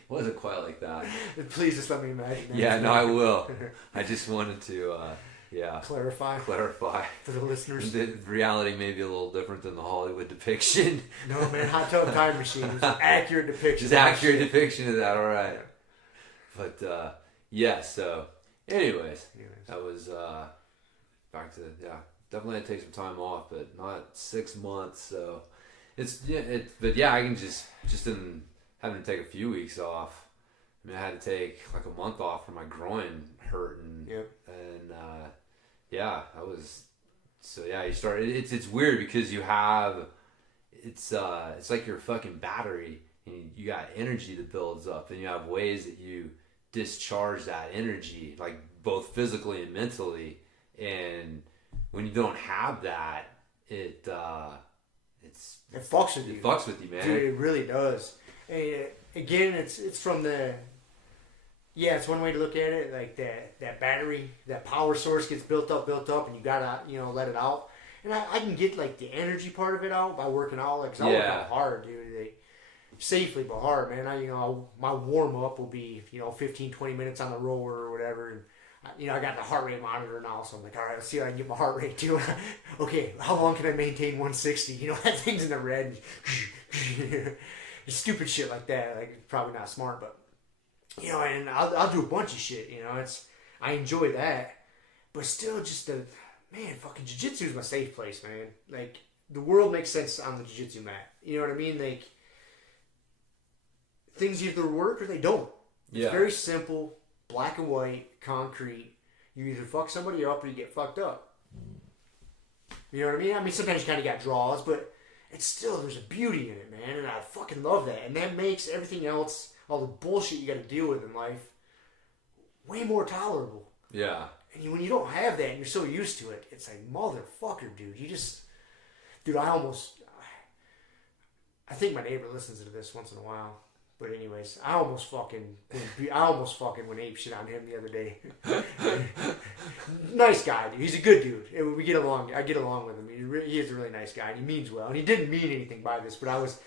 wasn't quite like that. Please just let me imagine that. Yeah, no, I will. I just wanted to, clarify for the listeners. The reality may be a little different than the Hollywood depiction. No, man, Hot Tub Time Machine is an accurate depiction. Just accurate depiction of that, all right. But, yeah, so, anyways. That was, back to, definitely had to take some time off, but not 6 months, so, but yeah, I can just in having to take a few weeks off. I mean, I had to take like a month off for my groin hurting, and I was, so yeah, you start. It's weird because you have, it's like your fucking battery, and you got energy that builds up, and you have ways that you discharge that energy, like both physically and mentally, and when you don't have that, it fucks with you. It fucks with you, man. Dude, it really does. And again, it's from the. Yeah, it's one way to look at it. Like that battery, that power source gets built up, and you gotta let it out. And I can get like the energy part of it out by working out. Like, 'cause I work out hard, dude. Safely but hard, man. My warm up will be 15, 20 minutes on the rower or whatever. And, I got the heart rate monitor now, so I'm like, all right, let's see if I can get my heart rate too. Okay, how long can I maintain 160? That thing's in the red. Stupid shit like that. Like, it's probably not smart, but and I'll do a bunch of shit. I enjoy that, but still, just fucking jiu-jitsu is my safe place, man. Like, the world makes sense on the jiu-jitsu mat. You know what I mean? Like, things either work or they don't. It's very simple, black and white, concrete. You either fuck somebody up or you get fucked up. You know what I mean? I mean, sometimes you kind of got draws, but it's still, there's a beauty in it, man, and I fucking love that. And that makes everything else, all the bullshit you got to deal with in life, way more tolerable. Yeah. And when you don't have that and you're so used to it, it's like, motherfucker, dude. Dude, I think my neighbor listens to this once in a while. But anyways, I almost fucking went ape shit on him the other day. Nice guy, dude. He's a good dude. We get along. I get along with him. He is a really nice guy. And he means well. And he didn't mean anything by this. But I was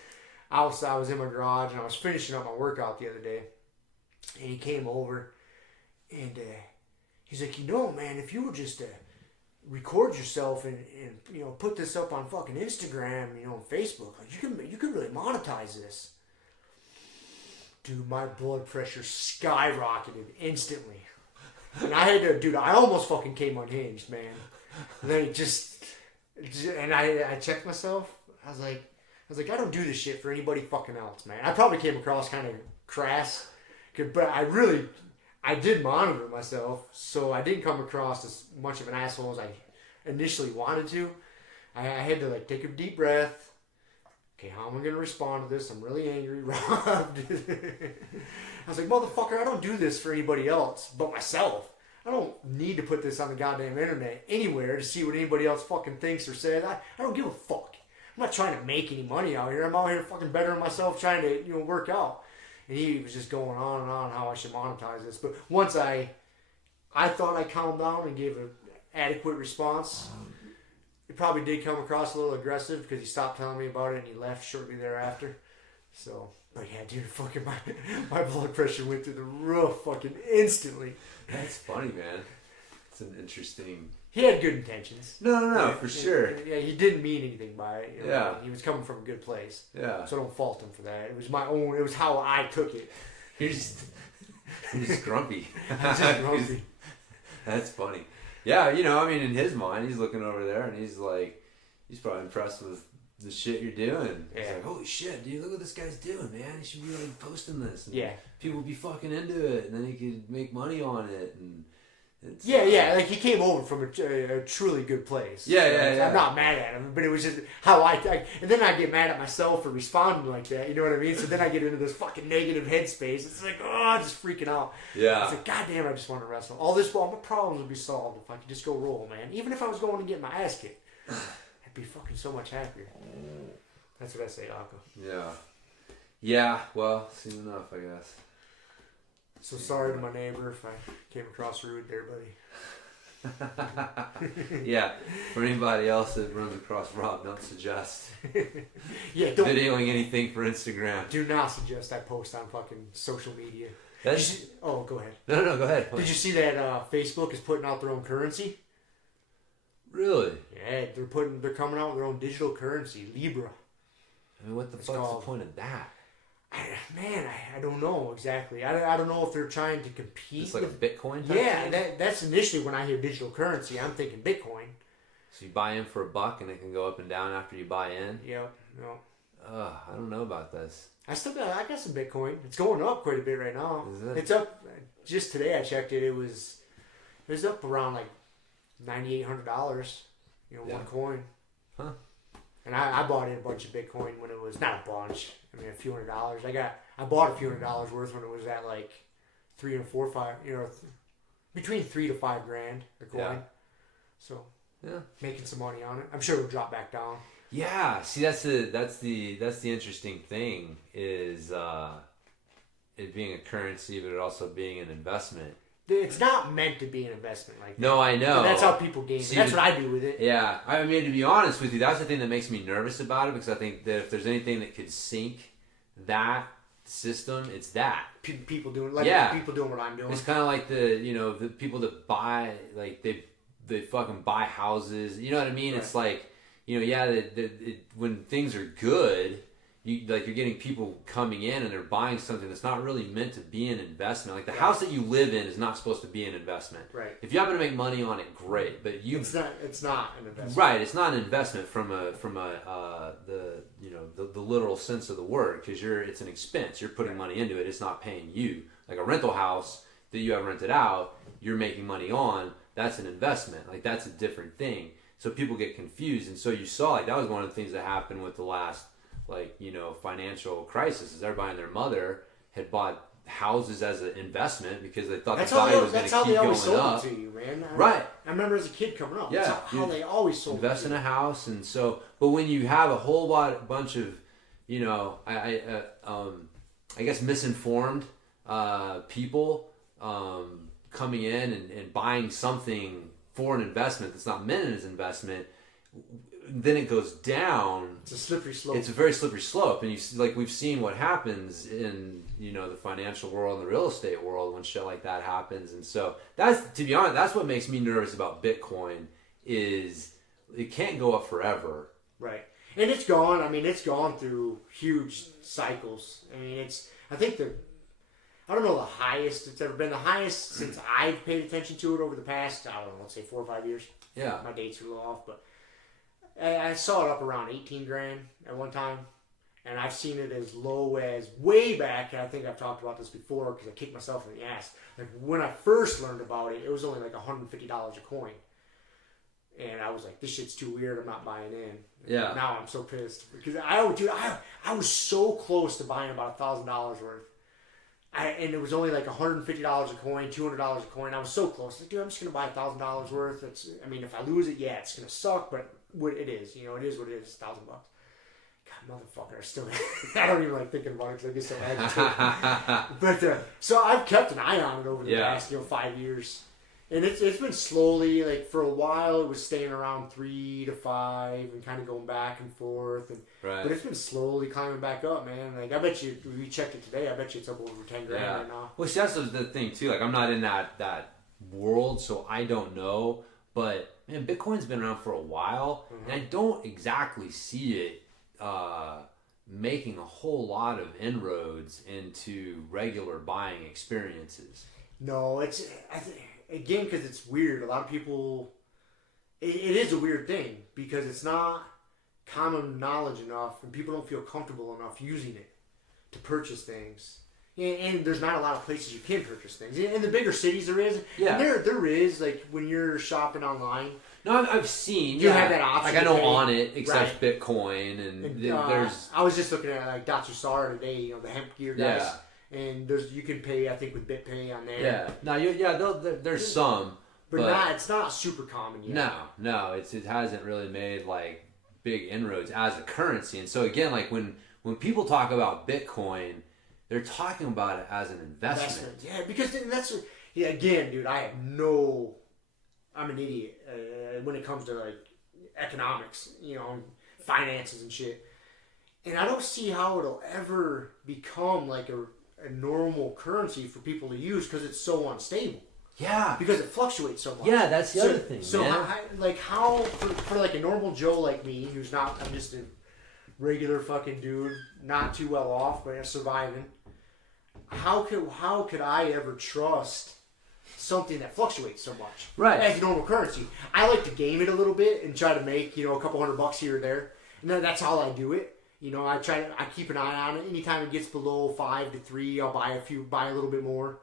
in my garage and I was finishing up my workout the other day. And he came over and he's like, man, if you would just record yourself and put this up on fucking Instagram, and Facebook, like, you could really monetize this. Dude, my blood pressure skyrocketed instantly. And I almost fucking came unhinged, man. And then and I checked myself. I was like, I don't do this shit for anybody fucking else, man. I probably came across kind of crass, but I did monitor myself, so I didn't come across as much of an asshole as I initially wanted to. I had to take a deep breath. Okay, how am I going to respond to this? I'm really angry, Rob. I was like, motherfucker, I don't do this for anybody else but myself. I don't need to put this on the goddamn internet anywhere to see what anybody else fucking thinks or says. I don't give a fuck. I'm not trying to make any money out here. I'm out here fucking bettering myself, trying to work out. And he was just going on and on how I should monetize this. But once I thought I calmed down and gave an adequate response. It probably did come across a little aggressive because he stopped telling me about it and he left shortly thereafter. So, but yeah, dude, fucking my blood pressure went through the roof fucking instantly. That's funny, man. It's an interesting... He had good intentions. No, for sure. Yeah, he didn't mean anything by it. Yeah. He was coming from a good place. Yeah. So I don't fault him for that. It was my own... It was how I took it. You're just grumpy. I'm just grumpy. That's funny. Yeah, I mean, in his mind, he's looking over there and he's like, he's probably impressed with the shit you're doing. Yeah. It's like, holy shit, dude, look what this guy's doing, man. He should be like posting this. And Yeah. people would be fucking into it, and then he could make money on it, and it's, Yeah, like he came over from a truly good place. Yeah. I'm not mad at him, but it was just how and then I get mad at myself for responding like that, you know what I mean? So then I get into this fucking negative headspace. It's like, I'm just freaking out. Yeah. It's like, goddamn, I just want to wrestle. All my problems would be solved if I could just go roll, man. Even if I was going to get my ass kicked, I'd be fucking so much happier. That's what I say, Eickhoff. Yeah, well, soon enough, I guess. So sorry to my neighbor if I came across rude there, buddy. Yeah, for anybody else that runs across Rob, don't suggest Yeah, don't videoing anything for Instagram. do not suggest I post on fucking social media. That's, Oh, go ahead. no, go ahead. Did you see that Facebook is putting out their own currency? Really? Yeah, they're coming out with their own digital currency, Libra. I mean, what the fuck's the point of that? I don't know exactly. I don't know if they're trying to compete. It's like a Bitcoin type Yeah, thing? that's initially when I hear digital currency, I'm thinking Bitcoin. So you buy in for $1 and it can go up and down after you buy in? Yep. No. I don't know about this. I got some Bitcoin. It's going up quite a bit right now. Is it? It's up. Just today I checked it. It was up around like $9,800. One coin. Huh. And I bought in a bunch of Bitcoin when it was not a bunch. I mean, a few $100s. I bought a few $100s worth when it was at like $3 and $4, $5. Between $3 to $5 grand a coin. Yeah. So Yeah. making some money on it. I'm sure it'll drop back down. Yeah, see, that's the interesting thing is it being a currency, but it also being an investment. It's not meant to be an investment like that. No, I know. But that's how people gain. See, That's what I do with it. Yeah, I mean, to be honest with you, that's the thing that makes me nervous about it, because I think that if there's anything that could sink that system, it's that. People doing people doing what I'm doing. It's kind of like the people that buy, like they fucking buy houses. You know what I mean? Right. It's like, when things are good, you're getting people coming in and they're buying something that's not really meant to be an investment. Like the house that you live in is not supposed to be an investment. Right. If you happen to make money on it, great. But it's not an investment. Right. It's not an investment from the literal sense of the word, because it's an expense. You're putting money into it. It's not paying you. Like a rental house that you have rented out, you're making money on. That's an investment. Like that's a different thing. So people get confused, and so you saw like that was one of the things that happened with the last financial crisis. Is everybody and their mother had bought houses as an investment because they thought the value was going to keep going up. That's how they always sold it to you, man. Right. I remember as a kid coming up. Yeah. That's how they always sold it. Invest in a house, and so, but when you have a whole bunch of, I guess misinformed people coming in and buying something for an investment that's not meant as an investment, then it goes down. It's a slippery slope. It's a very slippery slope, and we've seen what happens in the financial world and the real estate world when shit like that happens. And so to be honest, that's what makes me nervous about Bitcoin, is it can't go up forever. Right, and it's gone. I mean, it's gone through huge cycles. I mean, I don't know the highest it's ever been. The highest since I've paid attention to it over the past, I don't know, let's say 4 or 5 years. Yeah. My dates are a little off, but I saw it up around 18 grand at one time. And I've seen it as low as way back, and I think I've talked about this before because I kicked myself in the ass. Like when I first learned about it, it was only like $150 a coin. And I was like, this shit's too weird, I'm not buying in. Yeah. And now I'm so pissed. Because I was so close to buying about $1,000 worth. And it was only like $150 a coin, $200 a coin. I was so close. Like, dude, I'm just going to buy $1,000 worth. If I lose it, yeah, it's going to suck, but it is. It is what it is. It's $1,000. God, motherfucker, I don't even like thinking about it because I get so agitated. But, so I've kept an eye on it over the past, 5 years. And it's been slowly, like for a while, it was staying around 3 to 5 and kind of going back and forth. Right. But it's been slowly climbing back up, man. Like I bet you, we checked it today. I bet you it's up over 10 grand right now. Well, see, that's the thing too. Like I'm not in that world, so I don't know. But man, Bitcoin's been around for a while, and I don't exactly see it making a whole lot of inroads into regular buying experiences. No, again, because it's weird. A lot of people, it is a weird thing because it's not common knowledge enough, and people don't feel comfortable enough using it to purchase things. And there's not a lot of places you can purchase things. In the bigger cities, there is. Yeah. There is, like, when you're shopping online. No, I've seen. You have that option. Like, I know on it accepts Bitcoin, and there's. I was just looking at, like, Datsusara today, you know, the hemp gear guys. Yeah. And you can pay, I think, with BitPay on there. Yeah. No, there's some. But it's not super common yet. No, it hasn't really made, like, big inroads as a currency. And so, again, like, when people talk about Bitcoin, they're talking about it as an investment. Yeah, because again, dude, I'm an idiot when it comes to, like, economics, you know, finances and shit. And I don't see how it'll ever become, like, a normal currency for people to use because it's so unstable. Yeah. Because it fluctuates so much. Yeah, that's the other thing, so man. How for like a normal Joe like me, I'm just a regular fucking dude, not too well off, but surviving. How could I ever trust something that fluctuates so much? Right. As a normal currency. I like to game it a little bit and try to make, you know, a couple $100 here or there. And then that's how I do it. You know, I keep an eye on it. Anytime it gets below 5 to 3, I'll buy a little bit more.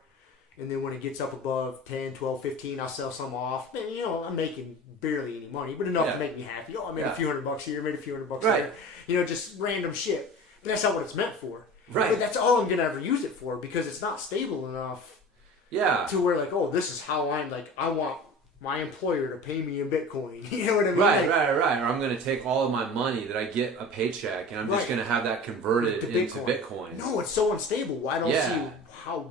And then when it gets up above 10, 12, 15, I'll sell some off. Man, you know, I'm making barely any money, but enough to make me happy. Oh, I made a few $100 here, made a few $100 there. You know, just random shit. But that's not what it's meant for. Right. But that's all I'm going to ever use it for because it's not stable enough to where, like, oh, this is how I want my employer to pay me in Bitcoin. You know what I mean? Right. Or I'm going to take all of my money that I get a paycheck and I'm just going to have that converted into Bitcoin. No, it's so unstable. I don't see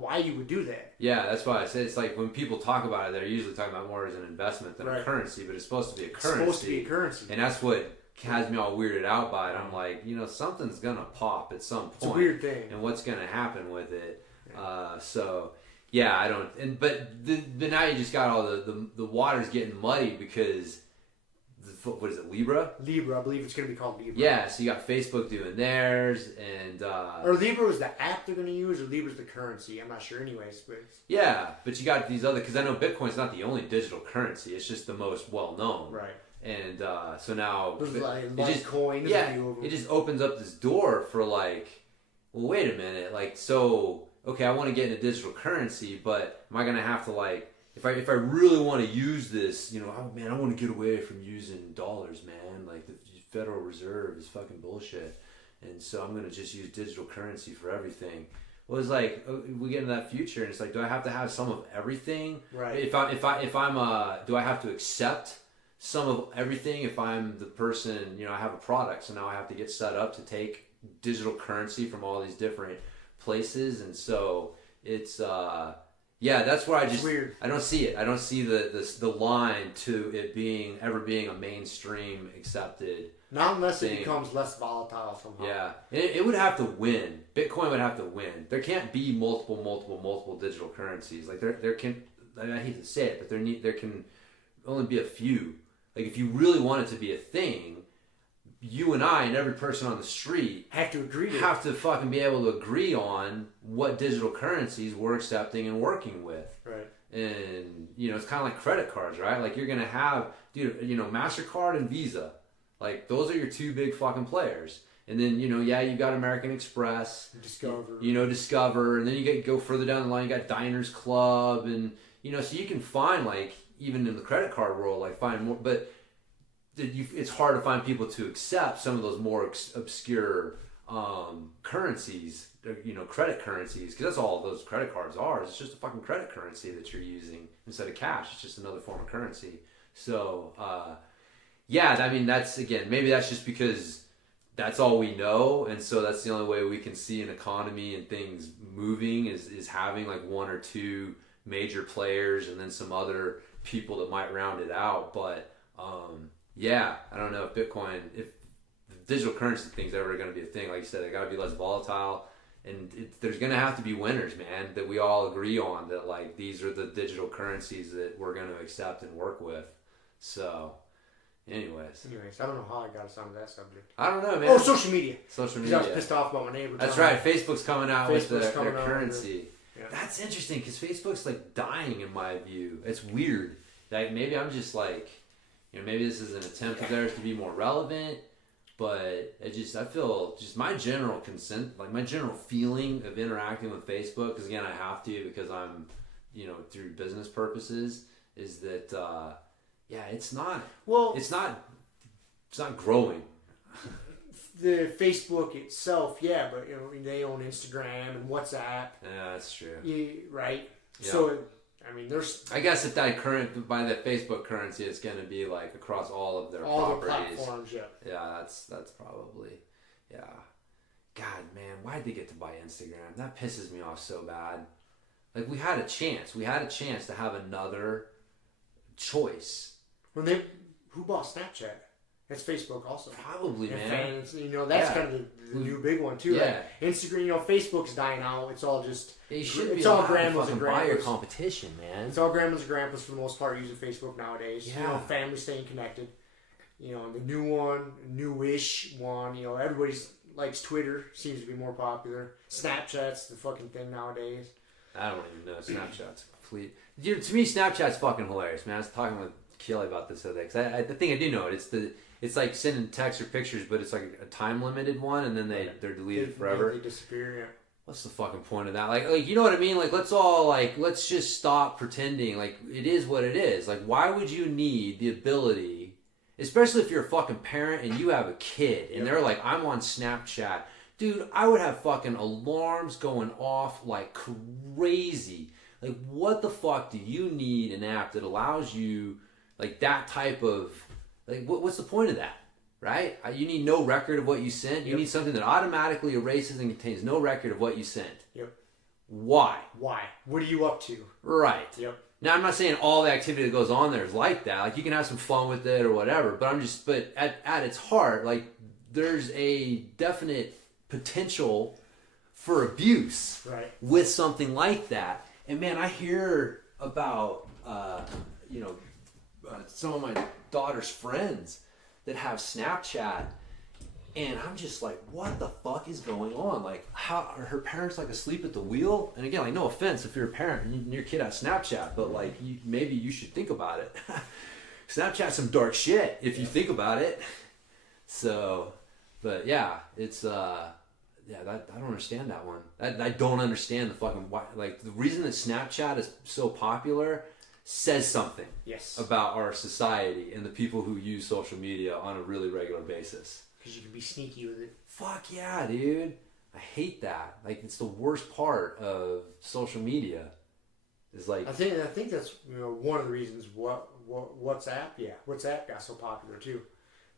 why you would do that. Yeah, that's why I say it's like when people talk about it, they're usually talking about more as an investment than a currency, but it's supposed to be a currency. It's supposed to be a currency. And that's what has me all weirded out by it. I'm like, you know, something's going to pop at some point. It's a weird thing. And what's going to happen with it. Yeah. I don't. But now you just got all the water's getting muddy because what is it, Libra? Libra, I believe it's going to be called Libra. Yeah, so you got Facebook doing theirs, and or Libra was the app they're going to use, or Libra's the currency. I'm not sure, anyways. But yeah, but you got these other because I know Bitcoin's not the only digital currency; it's just the most well known. Right. And so now Litecoin. It just opens up this door for like, well, wait a minute, like so. Okay, I want to get into digital currency, but am I going to have to like? If I really want to use this, you know, I want to get away from using dollars, man. Like the Federal Reserve is fucking bullshit, and so I'm gonna just use digital currency for everything. Well, it's like we get into that future, and it's like, do I have to have some of everything? Right. If I'm do I have to accept some of everything? If I'm the person, you know, I have a product, so now I have to get set up to take digital currency from all these different places, and so it's. Yeah, that's where weird. I don't see it. I don't see the line to it being a mainstream accepted. Not unless it becomes less volatile somehow. Yeah, it would have to win. Bitcoin would have to win. There can't be multiple digital currencies. Like there can. I hate to say it, but there can only be a few. Like if you really want it to be a thing, you and I and every person on the street have to fucking be able to agree on what digital currencies we're accepting and working with. Right. And, you know, it's kind of like credit cards, right? Like you're going to have, dude, you know, MasterCard and Visa. Like those are your two big fucking players. And then, you know, you got American Express. Discover. And then you go further down the line, you got Diners Club. And, you know, so you can find like, even in the credit card world, like find more, but it's hard to find people to accept some of those more obscure currencies, you know, credit currencies, because that's all those credit cards are. It's just a fucking credit currency that you're using instead of cash. It's just another form of currency. So, I mean, that's, again, maybe that's just because that's all we know, and so that's the only way we can see an economy and things moving is having like one or two major players and then some other people that might round it out. But I don't know if Bitcoin, if the digital currency thing's ever going to be a thing. Like you said, it got to be less volatile, and there's going to have to be winners, man, that we all agree on, that like these are the digital currencies that we're going to accept and work with. So, anyways, I don't know how I got us onto that subject. I don't know, man. Oh, social media. I was pissed off about my neighbor. That's right. Facebook's coming out with their currency. Yeah. That's interesting because Facebook's like dying in my view. It's weird. Like maybe I'm just like, you know, maybe this is an attempt of theirs to be more relevant, But I feel just my general consent, like my general feeling of interacting with Facebook, because again, I have to because I'm, through business purposes, is that, it's not growing. The Facebook itself, yeah, but they own Instagram and WhatsApp. Yeah, that's true. Right? Yeah. So, there's... I guess if by that Facebook currency, it's going to be like across all of their all properties. The platforms, yeah. Yeah, that's probably, yeah. God, man, why'd they get to buy Instagram? That pisses me off so bad. Like, we had a chance. We had a chance to have another choice. Who bought Snapchat? That's Facebook also. Probably, and man. Fans, that's kind of the new big one too. Yeah. Like Instagram, Facebook's dying out. It's all just it's all grandmas and grandpas. Buy your competition, man. It's all grandmas and grandpas for the most part using Facebook nowadays. Yeah. Family staying connected. The new one, newish one. Everybody's likes Twitter. Seems to be more popular. Snapchat's the fucking thing nowadays. I don't even know. Snapchat's complete. Dude, to me, Snapchat's fucking hilarious, man. I was talking with Kelly about this the other day. Because the thing I do know it's like sending text or pictures, but it's like a time limited one, and then they're deleted forever. They disappear. Yeah. What's the fucking point of that? Like you know what I mean? Like let's just stop pretending like it is what it is. Like why would you need the ability, especially if you're a fucking parent and you have a kid and they're like, I'm on Snapchat, dude? I would have fucking alarms going off like crazy. Like what the fuck do you need an app that allows you like that type of like what's the point of that, right? You need no record of what you sent. You need something that automatically erases and contains no record of what you sent. Yep. Why? What are you up to? Right. Yep. Now I'm not saying all the activity that goes on there is like that. Like you can have some fun with it or whatever. But at its heart, like there's a definite potential for abuse with something like that. And man, I hear about some of my daughter's friends that have Snapchat, and I'm just like, what the fuck is going on? Like, how are her parents like asleep at the wheel? And again, like, no offense if you're a parent and your kid has Snapchat, but like, maybe you should think about it. Snapchat's some dark shit if you think about it. So, but yeah, it's I don't understand that one. I don't understand the fucking why. Like the reason that Snapchat is so popular says something about our society and the people who use social media on a really regular basis. Because you can be sneaky with it. Fuck yeah, dude. I hate that. Like it's the worst part of social media. Is like I think that's one of the reasons WhatsApp. Yeah, WhatsApp got so popular too.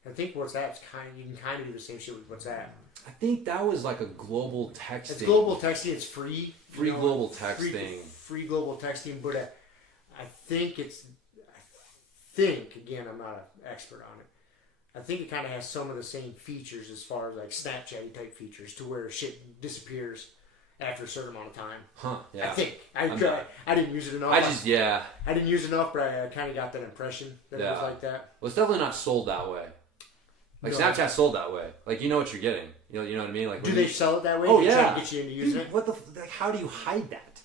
I think WhatsApp's you can kind of do the same shit with WhatsApp. I think that was like a global texting. It's global texting. It's free. Global texting. Free global texting, but I think again, I'm not an expert on it. I think it kind of has some of the same features as far as like Snapchat type features to where shit disappears after a certain amount of time. Huh? Yeah. I think I didn't use it enough. I didn't use it enough, but I kind of got that impression that it was like that. Well, it's definitely not sold that way. Like Snapchat sold that way. Like you know what you're getting. You know what I mean? Like do they sell it that way? Oh yeah. To get you into using it. What like how do you hide that?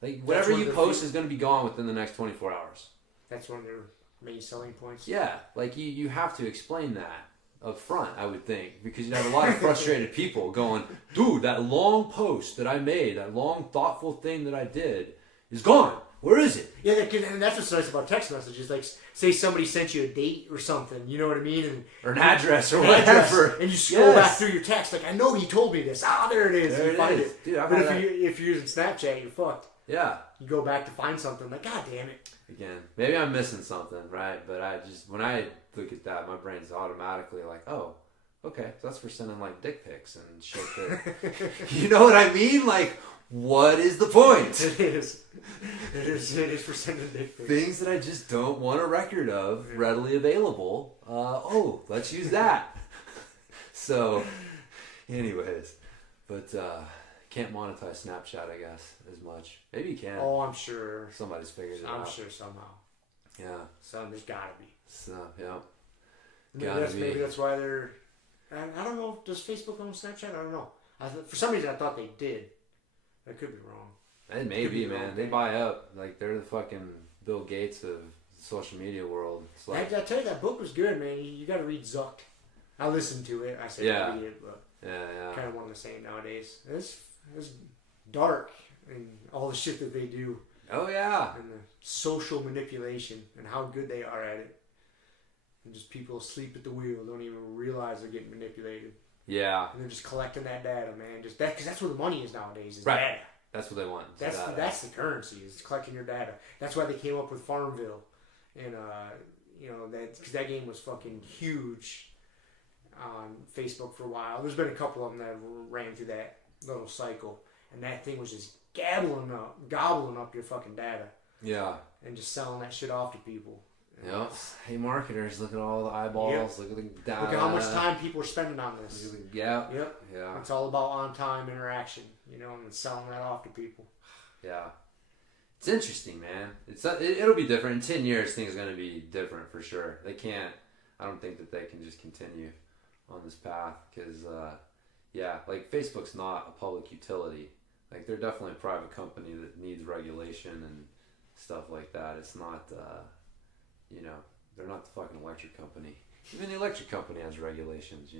Like whatever you post is going to be gone within the next 24 hours. That's one of their main selling points. Yeah, like you have to explain that up front, I would think, because you'd have a lot of frustrated people going, dude, that long post that I made, that long thoughtful thing that I did is gone. Where is it? Yeah, and that's what's nice about text messages. Like, say somebody sent you a date or something, you know what I mean? Or an address or whatever. And you scroll back through your text, like, I know he told me this. Ah, there it is. There you find it. Dude, but if you're using Snapchat, you're fucked. Yeah. You go back to find something, like, God damn it. Again, maybe I'm missing something, right? But when I look at that, my brain's automatically like, oh, okay, so that's for sending like dick pics and shit. You know what I mean? Like, what is the point? It is for sending dick pics. Things that I just don't want a record of readily available. Let's use that. So, anyways, but can't monetize Snapchat, I guess, as much. Maybe you can. Oh, I'm sure. Somebody's figured it out. I'm sure somehow. Yeah. There's gotta be. So, yeah. Maybe that's why they're... I don't know. Does Facebook own Snapchat? I don't know. For some reason, I thought they did. I could be wrong. It may be, man. They buy up. Like, they're the fucking Bill Gates of the social media world. It's like, I tell you, that book was good, man. You got to read Zuck. I listened to it. I said Yeah. read it, but Yeah. kind of one of the same nowadays. It's dark and all the shit that they do. Oh yeah. And the social manipulation and how good they are at it. And just people asleep at the wheel don't even realize they're getting manipulated. Yeah. And they're just collecting that data, man. Just that, because that's where the money is nowadays. Is Right. data. That's what they want. That's the currency. Is collecting your data. That's why they came up with Farmville, and that because that game was fucking huge on Facebook for a while. There's been a couple of them that ran through that little cycle, and that thing was just gobbling up your fucking data. Yeah. And just selling that shit off to people. Yep. Hey, marketers, look at all the eyeballs. Look at the data. Look at how much time people are spending on this. Yeah. Yep. Yeah. It's all about on-time interaction, and selling that off to people. Yeah. It's interesting, man. It'll be different. In 10 years, things are going to be different for sure. They can't, I don't think that they can just continue on this path because, like Facebook's not a public utility. Like, they're definitely a private company that needs regulation and stuff like that. It's not, they're not the fucking electric company. Even the electric company has regulations,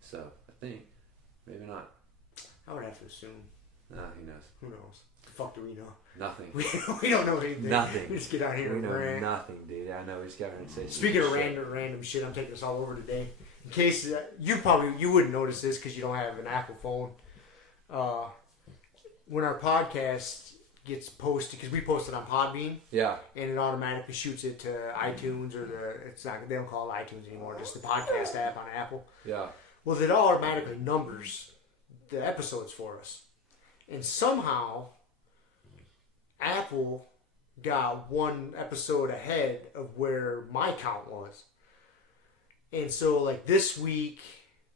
So, I think, maybe not. I would have to assume. Who knows? Who knows? The fuck do we know? Nothing. We don't know anything. Nothing. We just get out here We and know rant. nothing, dude. I know we just got here and say. Speaking of random shit, I'm taking this all over today. In case you wouldn't notice this because you don't have an Apple phone. When our podcast gets posted, because we post it on Podbean, Yeah. and it automatically shoots it to iTunes or they don't call it iTunes anymore, just the podcast app on Apple. Yeah. Well, it automatically numbers the episodes for us, and somehow Apple got one episode ahead of where my count was. And so, like, this week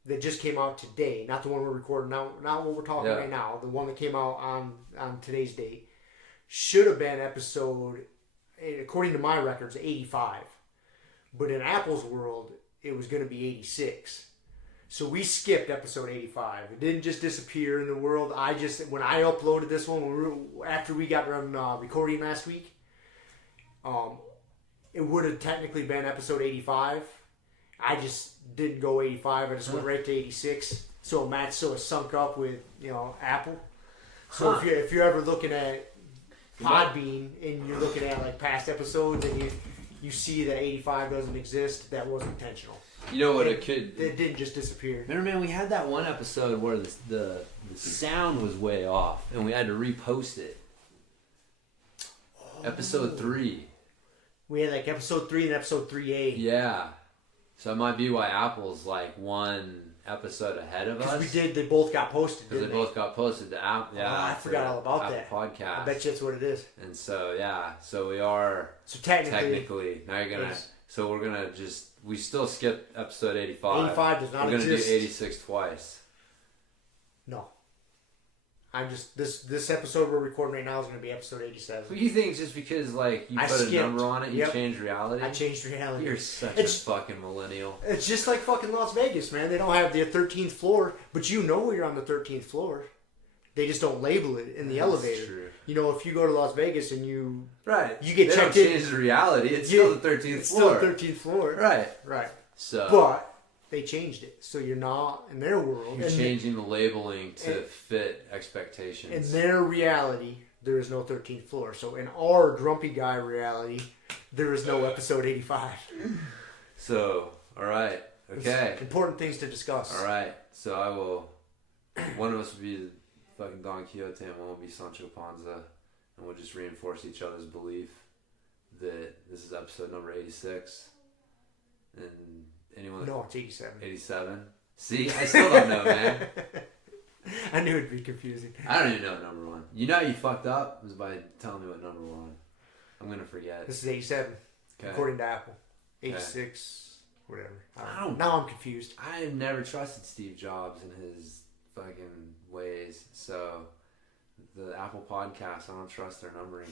that just came out today, not the one we're recording now, not what we're talking right now, the one that came out on today's date, should have been episode, according to my records, 85. But in Apple's world, it was going to be 86. So we skipped episode 85. It didn't just disappear in the world. When I uploaded this one, after we got done recording last week, it would have technically been episode 85. I just didn't go 85. I just went right to 86. So it sunk up with Apple. So if you're ever looking at Podbean and you're looking at like past episodes and you see that 85 doesn't exist, that was intentional. You know what it could... It didn't just disappear. Remember, man, we had that one episode where the sound was way off, and we had to repost it. Episode 3. We had like episode 3 and episode 3A. Yeah. So it might be why Apple's like one episode ahead of us. They both got posted, didn't Because they both got posted to Apple. Yeah, I forgot all about Apple that. Podcast. I bet you that's what it is. And so, so we are... So technically now you're going to... So we're going to just... We still skipped episode 85. 85 does not We're exist. We're going to do 86 twice. No. I'm just... This episode we're recording right now is going to be episode 87. What do you think just because, like, you put a number on it, you changed reality? I changed reality. You're such a fucking millennial. It's just like fucking Las Vegas, man. They don't have the 13th floor, but you know you're on the 13th floor. They just don't label it in the elevator. True. If you go to Las Vegas and you they get checked don't change the reality. It's still the 13th it's floor. Still the 13th floor. Right. So, but they changed it, so you're not in their world. You're changing the labeling to fit expectations. In their reality, there is no 13th floor. So in our Grumpy Guy reality, there is no episode 85. So, all right, okay. It's important things to discuss. All right, so I will. One of us will be fucking Don Quixote, and one will be Sancho Panza, and we'll just reinforce each other's belief that this is episode number 86. And anyone? No, it's 87. 87. See, I still don't know, man. I knew it'd be confusing. I don't even know what number one. You know you fucked up was by telling me what number we're on. I'm gonna forget. This is 87, according to Apple. 86, whatever. Now I'm confused. I never trusted Steve Jobs and his fucking ways. So the Apple Podcast, I don't trust their numberings.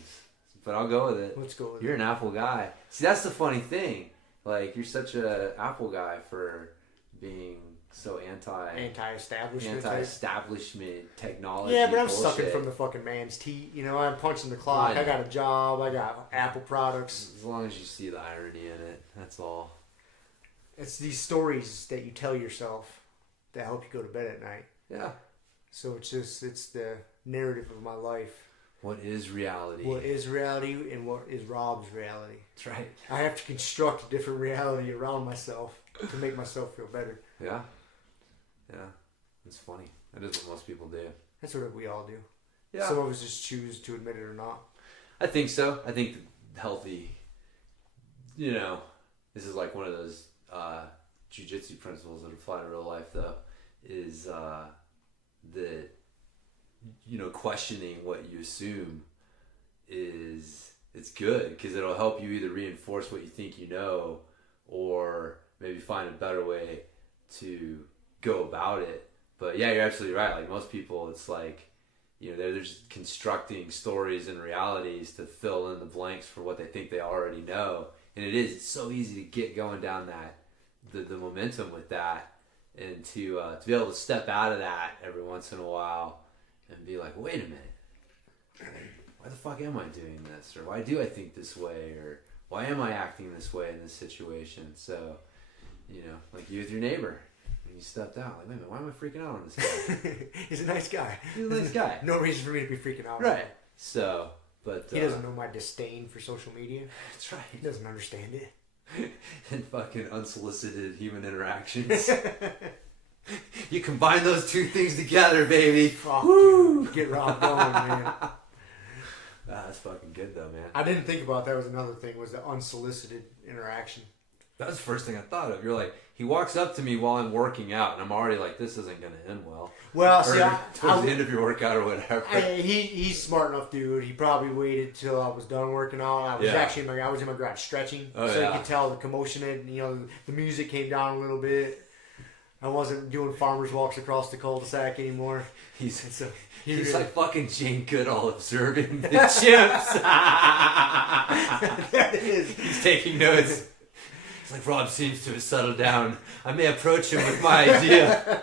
But I'll go with it. Let's go with it. You're an Apple guy. See, that's the funny thing. Like, you're such a Apple guy for being so anti-establishment technology. Yeah, but I'm bullshit. sucking from the fucking man's teeth. I'm punching the clock. I got a job. I got Apple products. As long as you see the irony in it, that's all. It's these stories that you tell yourself that help you go to bed at night. Yeah. So it's the narrative of my life. What is reality? What is reality and what is Rob's reality? That's right. I have to construct a different reality around myself to make myself feel better. Yeah. Yeah. It's funny. That is what most people do. That's what we all do. Yeah. Some of us just choose to admit it or not. I think so. I think healthy, this is like one of those jiu-jitsu principles that apply to real life, though, is that, questioning what you assume it's good, because it'll help you either reinforce what you think you know or maybe find a better way to go about it. But yeah, you're absolutely right. Like most people, it's like, they're just constructing stories and realities to fill in the blanks for what they think they already know. And it's so easy to get going down the momentum with that, and to be able to step out of that every once in a while and be like, wait a minute, why the fuck am I doing this? Or why do I think this way? Or why am I acting this way in this situation? So, like you with your neighbor. He stepped out. Like, wait a minute, why am I freaking out on this guy? He's a nice guy. He's a nice guy. No reason for me to be freaking out. Right. So, but... he doesn't know my disdain for social media. That's right. He doesn't understand it. And fucking unsolicited human interactions. You combine those two things together, baby. Fuck. Woo! Get Rob going, man. That's fucking good, though, man. I didn't think about that was another thing, was the unsolicited interaction. That was the first thing I thought of. You're like, he walks up to me while I'm working out, and I'm already like, this isn't going to end well. Well, towards the end of your workout or whatever. He's smart enough, dude. He probably waited till I was done working out. I was I was in my garage stretching, so you could tell the commotion. The music came down a little bit. I wasn't doing farmer's walks across the cul-de-sac anymore. He's like fucking Jane Goodall observing the chimps. That is. He's taking notes. It's like, Rob seems to have settled down. I may approach him with my idea.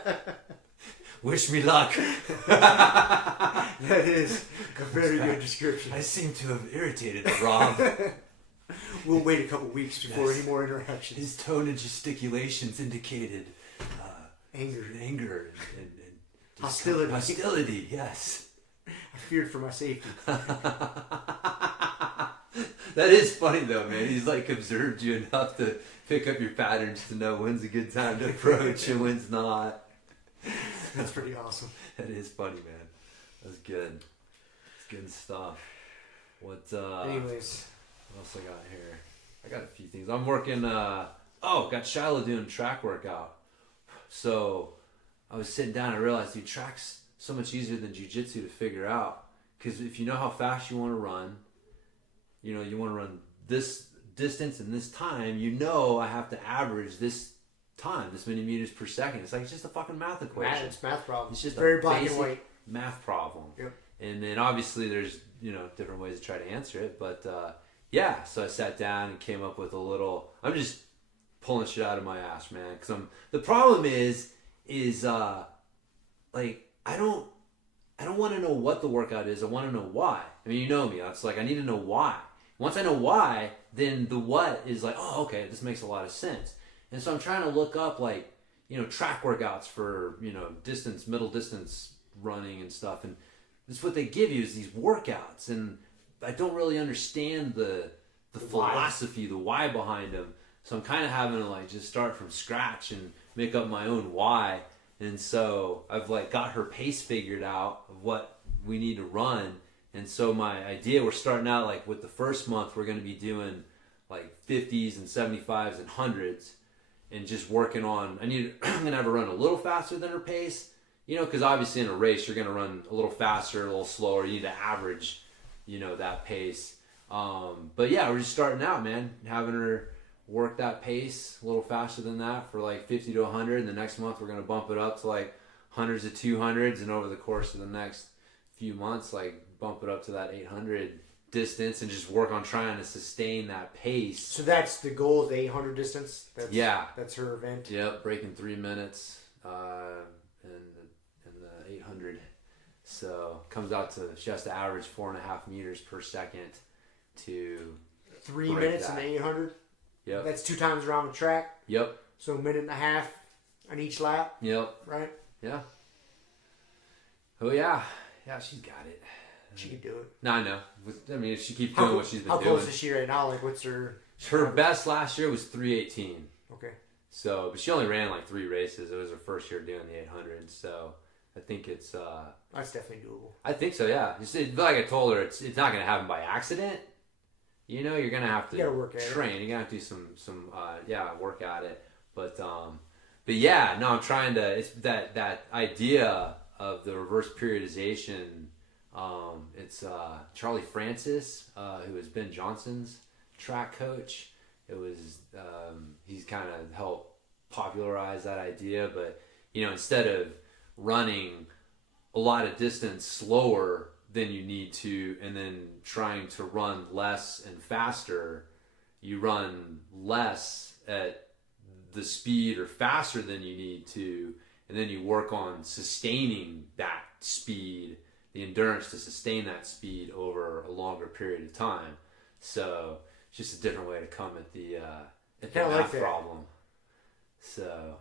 Wish me luck. That is a very good description. I seem to have irritated Rob. We'll wait a couple weeks before any more interactions. His tone and gesticulations indicated anger and hostility. Hostility, yes. I feared for my safety. That is funny though, man. He's like observed you enough to pick up your patterns to know when's a good time to approach and when's not. That's pretty awesome. That is funny, man. That's good. It's good stuff. Anyways. What else I got here? I got a few things. I'm working, got Shiloh doing track workout. So I was sitting down and I realized, dude, track's so much easier than jiu-jitsu to figure out. Because if you know how fast you want to run, you want to run this distance and this time, I have to average this time, this many meters per second. It's like, it's just a fucking math equation. It's math problem. It's just very a black basic and white math problem. Yep. And then obviously there's, different ways to try to answer it. But so I sat down and came up with I'm just pulling shit out of my ass, man. Because the problem is I don't want to know what the workout is. I want to know why. I mean, you know me. It's like, I need to know why. Once I know why, then the what is like, oh, okay, this makes a lot of sense. And so I'm trying to look up track workouts for, middle distance running and stuff. And that's what they give you is these workouts. And I don't really understand the philosophy, the why behind them. So I'm kind of having to just start from scratch and make up my own why. And so I've got her pace figured out of what we need to run. And so my idea, we're starting out with the first month, we're going to be doing 50s and 75s and 100s and just working on, I'm going to have her run a little faster than her pace, because obviously in a race, you're going to run a little faster, a little slower. You need to average, that pace. But yeah, we're just starting out, man, having her work that pace a little faster than that for 50 to 100. And the next month, we're going to bump it up to hundreds to 200s. And over the course of the next few months, bump it up to that 800 distance and just work on trying to sustain that pace. So that's the goal, the 800 distance? That's her event? Yep, breaking 3 minutes in the 800. So comes out to, she has to average 4.5 meters per second to 3 minutes in the 800? Yep. That's 2 times around the track? Yep. So a minute and a half on each lap. Yep. Right. Yeah. Oh yeah. Yeah, she's got it. She can do it. No, I know. I mean, if she keeps doing what she's been doing. How close is she right now? Like, what's her... Her best last year was 3:18. Okay. So, but she only ran like 3 races. It was her first year doing the 800. So, I think it's... That's definitely doable. I think so, yeah. Like I told her, it's not going to happen by accident. You know, you're going to have to work at train. You're going to have to do some work at it. But yeah, no, I'm trying to... It's that idea of the reverse periodization... it's Charlie Francis, who is Ben Johnson's track coach. It was he's kind of helped popularize that idea, but instead of running a lot of distance slower than you need to and then trying to run less and faster, you run less at the speed or faster than you need to, and then you work on sustaining that speed, the endurance to sustain that speed over a longer period of time. So it's just a different way to come at the math problem. So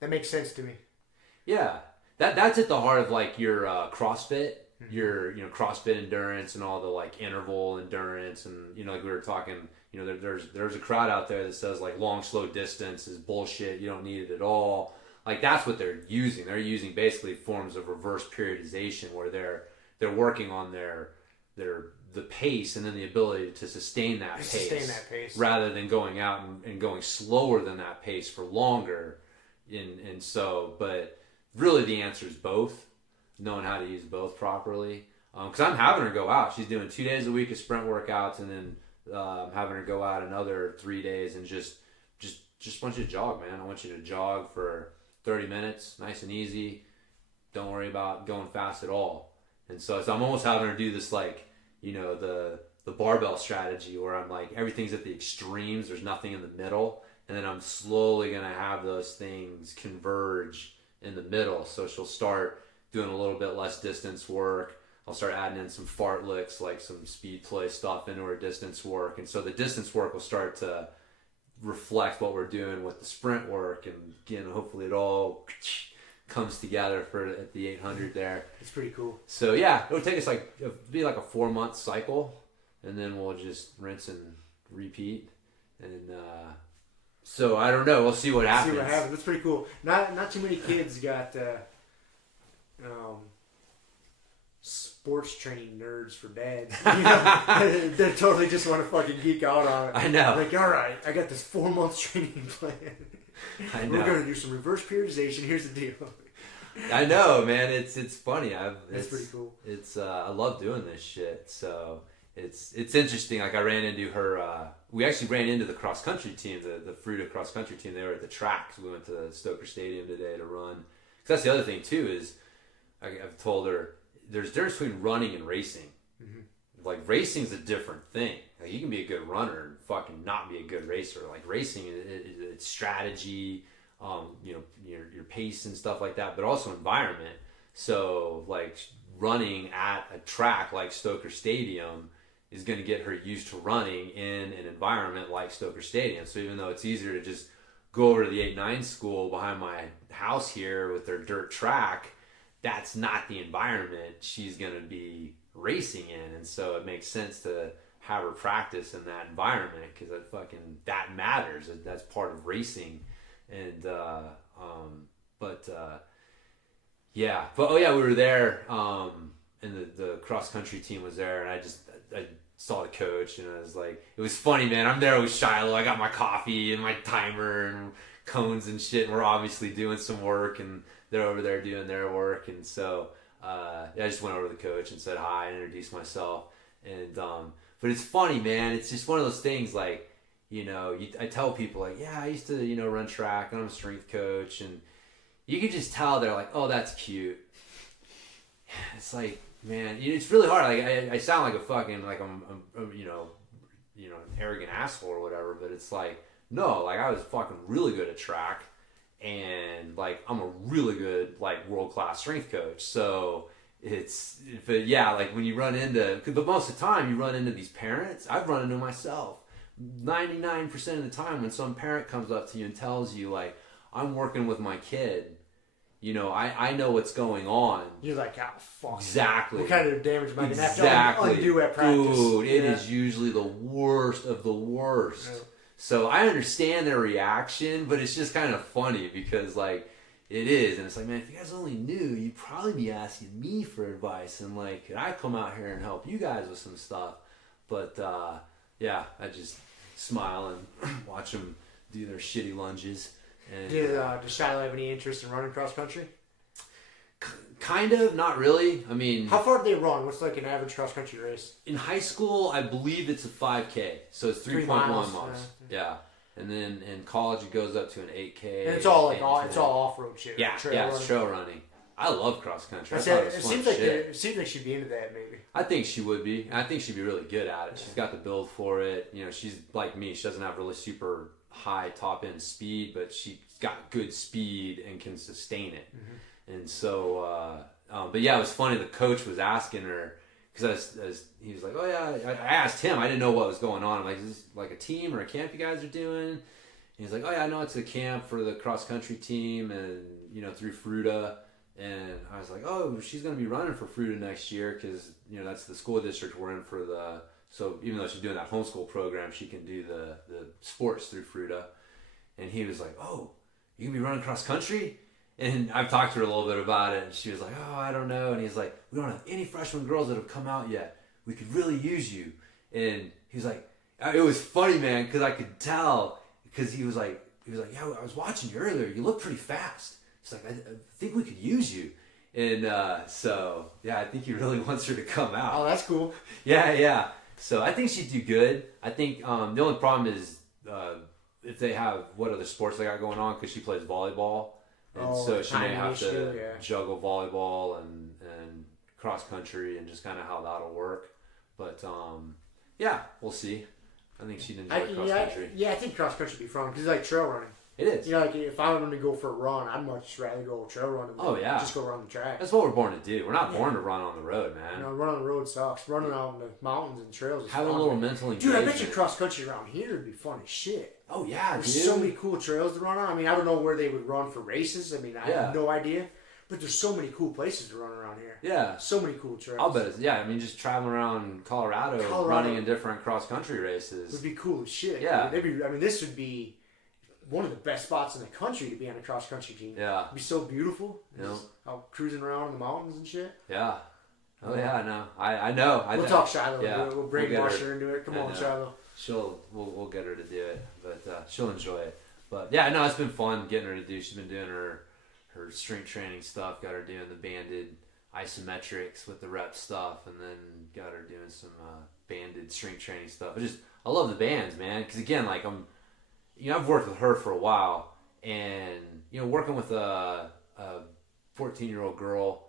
that makes sense to me. Yeah, that's at the heart of like your CrossFit, your CrossFit endurance and all the like interval endurance, and like we were talking, there's a crowd out there that says like long slow distance is bullshit. You don't need it at all. Like that's what they're using. They're using basically forms of reverse periodization where they're working on the pace and then the ability to sustain that pace rather than going out and going slower than that pace for longer. And so, but really the answer is both, knowing how to use both properly. Because I'm having her go out. She's doing 2 days a week of sprint workouts, and then having her go out another 3 days and just want you to jog, man. I want you to jog for 30 minutes, nice and easy. Don't worry about going fast at all. And so I'm almost having her do this like, the barbell strategy where I'm like, everything's at the extremes. There's nothing in the middle. And then I'm slowly going to have those things converge in the middle. So she'll start doing a little bit less distance work. I'll start adding in some fartleks, like some speed play stuff into her distance work. And so the distance work will start to reflect what we're doing with the sprint work, and again, hopefully it all comes together at the 800 there. It's pretty cool. So yeah, it'll take us be like a 4-month cycle, and then we'll just rinse and repeat. And so I don't know. We'll see what happens. That's pretty cool. Not too many kids got sports training nerds for dads. They totally just want to fucking geek out on it. I know. Like, all right, I got this 4-month training plan. I know. We're gonna do some reverse periodization. Here's the deal. I know, man. It's funny. It's pretty cool. It's I love doing this shit. So it's interesting. Like I ran into her. We actually ran into the cross country team, the Fruita cross country team. They were at the track. So we went to Stoker Stadium today to run. Because that's the other thing too is I've told her there's a difference between running and racing. Mm-hmm. Like racing's a different thing. Like you can be a good runner and fucking not be a good racer. Like racing, it's strategy, your pace and stuff like that, but also environment. So like running at a track like Stoker Stadium is going to get her used to running in an environment like Stoker Stadium. So even though it's easier to just go over to the 8-9 school behind my house here with their dirt track, that's not the environment she's going to be racing in. And so it makes sense to have her practice in that environment because that matters. That's part of racing. And we were there, and the cross country team was there, and I saw the coach, and I was like, it was funny, man. I'm there with Shiloh. I got my coffee and my timer and cones and shit, and we're obviously doing some work, and they're over there doing their work. And so I just went over to the coach and said hi and introduced myself. And but it's funny, man. It's just one of those things, like, I tell people, like, yeah, I used to, run track, and I'm a strength coach, and you can just tell they're like, oh, that's cute. It's like, man, it's really hard. Like, I sound like a fucking, like I'm an arrogant asshole or whatever, but it's like, no, like, I was fucking really good at track, and, like, I'm a really good, like, world-class strength coach. So but yeah, like, when you run into, but most of the time you run into these parents, I've run into myself. 99% of the time when some parent comes up to you and tells you, like, I'm working with my kid, you know, I know what's going on. You're like, oh, fuck. Exactly. What kind of damage am I going to have to undo at practice? Dude, it is usually the worst of the worst. Yeah. So I understand their reaction, but it's just kind of funny because, like, it is. And it's like, man, if you guys only knew, you'd probably be asking me for advice. And, like, could I come out here and help you guys with some stuff? But, yeah, I just smile and watch them do their shitty lunges. And, does Shiloh have any interest in running cross country? Kind of, not really. I mean, how far do they run? What's like an average cross country race? In high school, I believe it's a 5K, so it's 3.1 miles. Yeah. And then in college, it goes up to an 8K. And it's all like it's all off road shit. Yeah, it's trail running. I love cross country. It seems like she'd be into that, maybe. I think she would be. I think she'd be really good at it. She's got the build for it. You know, she's like me. She doesn't have really super high top end speed, but she's got good speed and can sustain it. Mm-hmm. And so, but yeah, it was funny. The coach was asking her because he was like, "Oh yeah," I asked him. I didn't know what was going on. I'm like, "Is this like a team or a camp you guys are doing?" And he's like, "Oh yeah, I know it's a camp for the cross country team, and you know through Fruta." And I was like, "Oh, she's gonna be running for Fruta next year because you know that's the school district we're in for the." So even though she's doing that homeschool program, she can do the sports through Fruta. And he was like, "Oh, you can be running cross country?" And I've talked to her a little bit about it, and she was like, "Oh, I don't know." And he's like, "We don't have any freshman girls that have come out yet. We could really use you." And he's like, it was funny, man, because I could tell, because he was like, "Yeah, I was watching you earlier. You look pretty fast." He's like, I think we could use you." And so, yeah, I think he really wants her to come out. Oh, that's cool. Yeah. So I think she'd do good. I think the only problem is if they have what other sports they got going on, because she plays volleyball. And so she may have to juggle volleyball and cross country and just kind of how that'll work. But yeah, we'll see. I think she'd enjoy cross country. Yeah, I think cross country would be fun because it's like trail running. It is. You know, like if I wanted to go for a run, I'd much rather go trail running than just go run the track. That's what we're born to do. We're not born to run on the road, man. You know, run on the road sucks. Running out in the mountains and trails is Have fun. a little mental engagement. Dude, I bet you cross country around here would be fun as shit. Oh, yeah, There's so many cool trails to run on. I mean, I don't know where they would run for races. I mean, I have no idea. But there's so many cool places to run around here. Yeah. So many cool trails. I'll bet it's, I mean, just traveling around Colorado, running in different cross-country races. Would be cool as shit. Yeah. This would be one of the best spots in the country to be on a cross-country team. Yeah. It'd be so beautiful. You know? Out cruising around in the mountains and shit. Yeah. Oh, yeah, no. I know. We'll talk Shiloh. Yeah. We'll brainwash her into it. Come on, Shiloh. We'll get her to do it, but she'll enjoy it. But yeah, no, it's been fun getting her to do. She's been doing her strength training stuff. Got her doing the banded isometrics with the rep stuff, and then got her doing some banded strength training stuff. I love the bands, man. Because again, like I've worked with her for a while, and working with a 14-year-old girl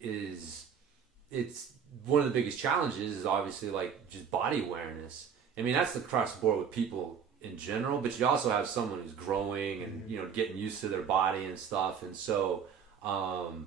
it's one of the biggest challenges is obviously like just body awareness. I mean, that's across the board with people in general, but you also have someone who's growing and, getting used to their body and stuff. And so, the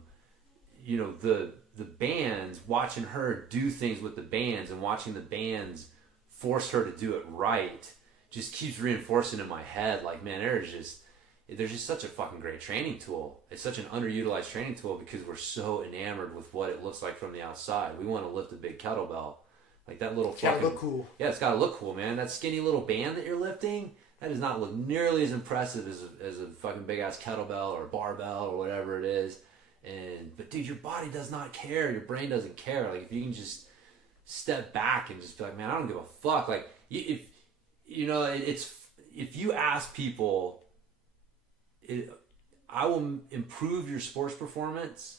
bands, watching her do things with the bands and watching the bands force her to do it right just keeps reinforcing in my head, like, man, there's just such a fucking great training tool. It's such an underutilized training tool because we're so enamored with what it looks like from the outside. We want to lift a big kettlebell. Like that little fucking... It's gotta look cool. Yeah, it's gotta look cool, man. That skinny little band that you're lifting, that does not look nearly as impressive as a fucking big-ass kettlebell or barbell or whatever it is. But dude, your body does not care. Your brain doesn't care. Like, if you can just step back and just be like, man, I don't give a fuck. Like, if you ask people... I will improve your sports performance,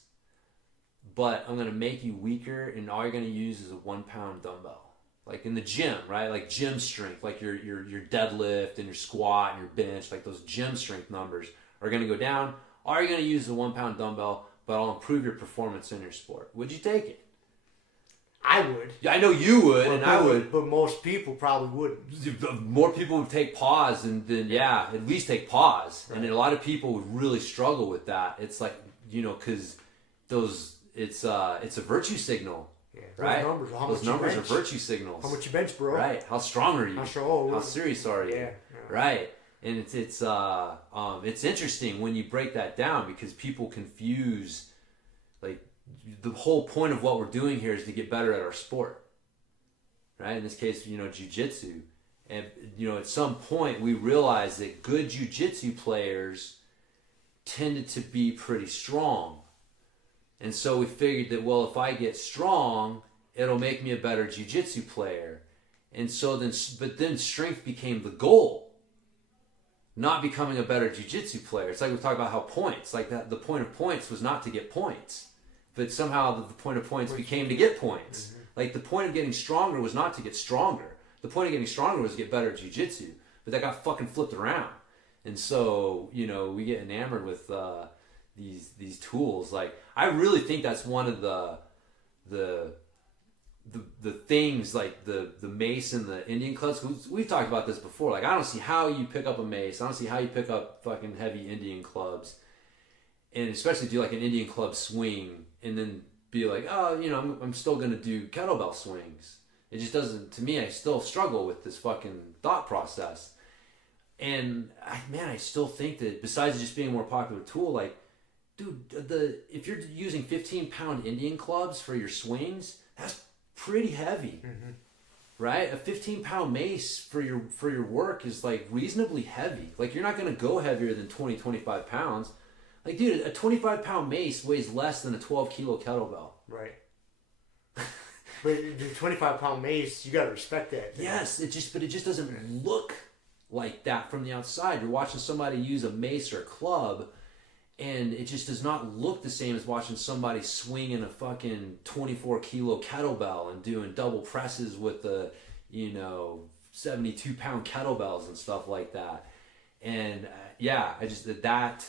but I'm going to make you weaker, and all you're going to use is a 1-pound dumbbell. Like in the gym, right? Like gym strength, like your deadlift and your squat and your bench, like those gym strength numbers are going to go down. All you're going to use is a 1-pound dumbbell, but I'll improve your performance in your sport. Would you take it? I would. Yeah, I know you would, and I would. But most people probably wouldn't. More people would take pause, and then at least take pause. Right. And a lot of people would really struggle with that. It's like, because it's a virtue signal. Yeah. right? Those numbers, Those numbers are virtue signals. How much you bench, bro? Right. How strong are you? How serious are you? Yeah. Right. And it's interesting when you break that down because people confuse, like, the whole point of what we're doing here is to get better at our sport. Right? In this case, jiu-jitsu. And, at some point we realized that good jiu-jitsu players tended to be pretty strong. And so we figured that, well, if I get strong, it'll make me a better jiu-jitsu player. And so then strength became the goal, not becoming a better jiu-jitsu player. It's like we talk about how points, like that, the point of points was not to get points, but somehow the point of points became to get points. Mm-hmm. Like the point of getting stronger was not to get stronger. The point of getting stronger was to get better at jiu-jitsu, but that got fucking flipped around. And so, we get enamored with these tools. Like, I really think that's one of the things, like the mace and the Indian clubs. We've talked about this before. Like, I don't see how you pick up a mace. I don't see how you pick up fucking heavy Indian clubs, and especially do like an Indian club swing and then be like, oh, I'm still gonna do kettlebell swings. It just doesn't. To me, I still struggle with this fucking thought process. And I still think that besides just being a more popular tool, like, dude, if you're using 15-pound Indian clubs for your swings, that's pretty heavy, right? A 15-pound mace for your work is like reasonably heavy. Like, you're not gonna go heavier than 25 pounds. Like, dude, a 25-pound mace weighs less than a 12-kilo kettlebell. Right. But the 25-pound mace, you gotta respect that. Yes, it just doesn't look like that from the outside. You're watching somebody use a mace or a club, and it just does not look the same as watching somebody swinging a fucking 24-kilo kettlebell and doing double presses with the 72-pound kettlebells and stuff like that. And I just that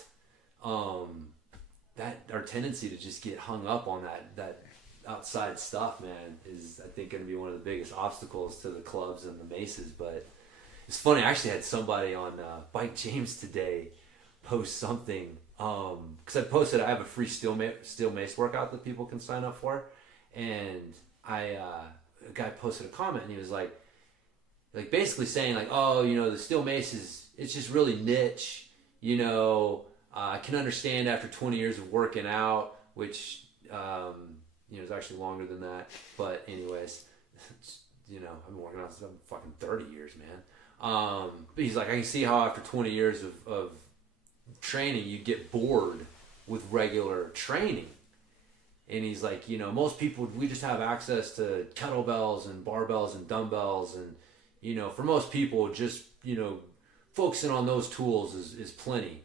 our tendency to just get hung up on that outside stuff, man, is, I think, going to be one of the biggest obstacles to the clubs and the maces. But it's funny, I actually had somebody on Bike James today post something, because I have a free steel mace workout that people can sign up for, and a guy posted a comment, and he was like basically saying, like, oh, the steel mace it's just really niche, I can understand after 20 years of working out, which it's actually longer than that, but anyways, I've been working out since I'm fucking 30 years, man. But he's like, I can see how after 20 years of training, you get bored with regular training. And he's like, most people, we just have access to kettlebells and barbells and dumbbells, and for most people, just focusing on those tools is plenty.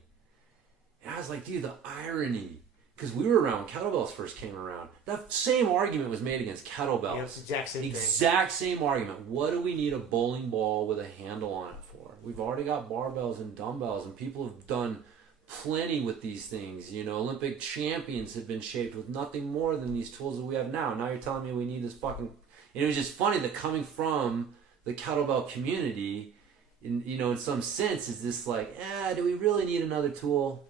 And I was like, dude, the irony. Because we were around when kettlebells first came around. That same argument was made against kettlebells. Yeah, it's the exact same thing. Exact same argument. What do we need a bowling ball with a handle on it for? We've already got barbells and dumbbells, and people have done plenty with these things. Olympic champions have been shaped with nothing more than these tools that we have now. Now you're telling me we need this fucking... And it was just funny that coming from the kettlebell community, in some sense, is this like, do we really need another tool?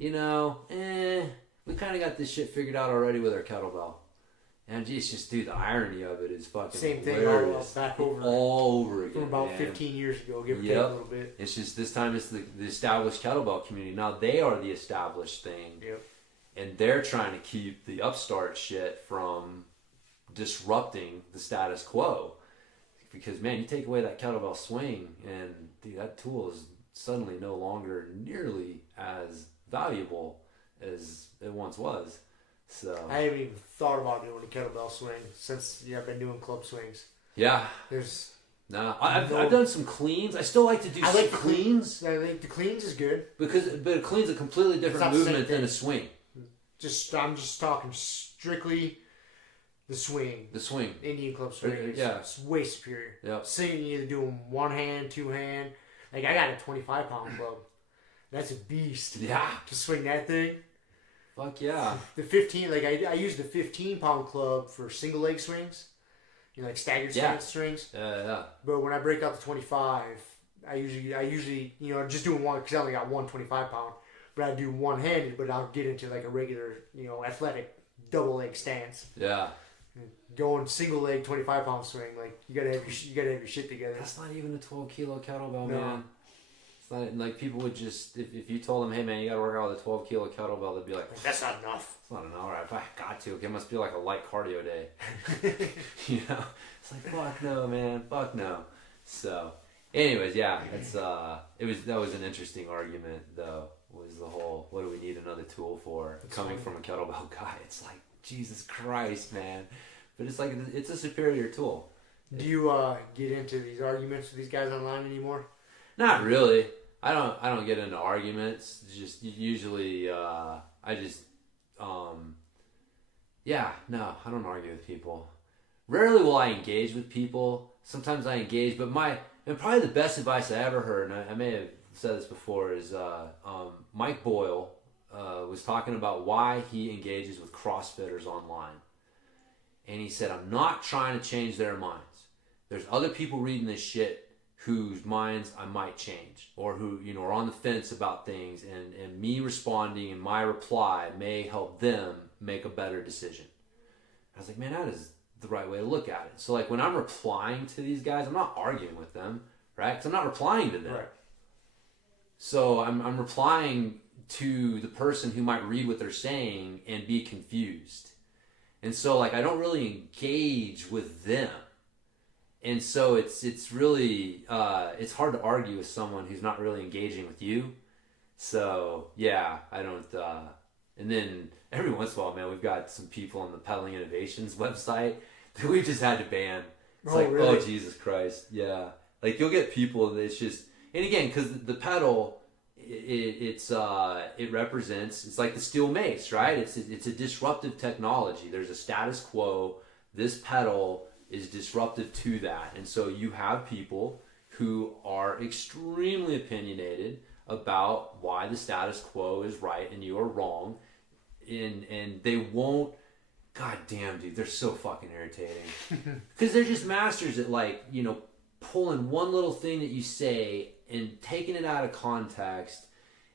We kind of got this shit figured out already with our kettlebell. And it's just, dude, the irony of it is fucking same thing hilarious. all over again. From about 15 years ago, give or take a little bit. It's just this time it's the established kettlebell community. Now they are the established thing. Yep. And they're trying to keep the upstart shit from disrupting the status quo. Because, man, you take away that kettlebell swing, and dude, that tool is suddenly no longer nearly as valuable as it once was. So I haven't even thought about doing a kettlebell swing since I've been doing club swings. Yeah. I've done some cleans. I still like to do some cleans. I think the cleans is good. But a clean's a completely different movement than a swing. I'm just talking strictly the swing. The swing. Indian club swing. It's way superior. Yep. Singing, you either do them one hand, two hand. Like, I got a 25-pound club. That's a beast. Yeah. To swing that thing. Fuck yeah. The 15, like, I use the 15-pound club for single leg swings. Like staggered stance swings. Yeah. But when I break out the 25, I usually just doing one, because I only got one 25-pound. But I do one-handed, but I'll get into like a regular, athletic double leg stance. Yeah. Going single leg 25-pound swing, like you gotta have your shit together. That's not even a 12-kilo kettlebell, No. man. It's not like people would just if you told them, hey man, you gotta work out with a 12-kilo kettlebell, they'd be like, That's not enough. it's not an hour. If I got to, it must be like a light cardio day. You know, it's like fuck no, man, fuck no. So, anyways, yeah, it's that was an interesting argument though. Was the whole what do we need another tool for? That's Coming funny. from a kettlebell guy, it's like Jesus Christ, man. But it's like it's a superior tool. Do you get into these arguments with these guys online anymore? Not really. I don't get into arguments. Just usually I don't argue with people. Rarely will I engage with people. Sometimes I engage, but probably the best advice I ever heard, and I may have said this before, is Mike Boyle was talking about why he engages with CrossFitters online. And he said, I'm not trying to change their minds. There's other people reading this shit whose minds I might change, or who, are on the fence about things, and me responding and my reply may help them make a better decision. I was like, man, that is the right way to look at it. So like when I'm replying to these guys, I'm not arguing with them, right? Because I'm not replying to them. Right. So I'm replying to the person who might read what they're saying and be confused. And so like I don't really engage with them. And so it's really it's hard to argue with someone who's not really engaging with you. So yeah, I don't and then every once in a while, man, we've got some people on the Pedaling Innovations website that we've just had to ban. It's really? Oh Jesus Christ, yeah. Like you'll get people that it's just, and again, because the pedal, it represents, it's like the steel mace, right? It's a disruptive technology. There's a status quo. This pedal is disruptive to that, and so you have people who are extremely opinionated about why the status quo is right and you are wrong, and they won't. God damn, dude, they're so fucking irritating because they're just masters at pulling one little thing that you say and taking it out of context,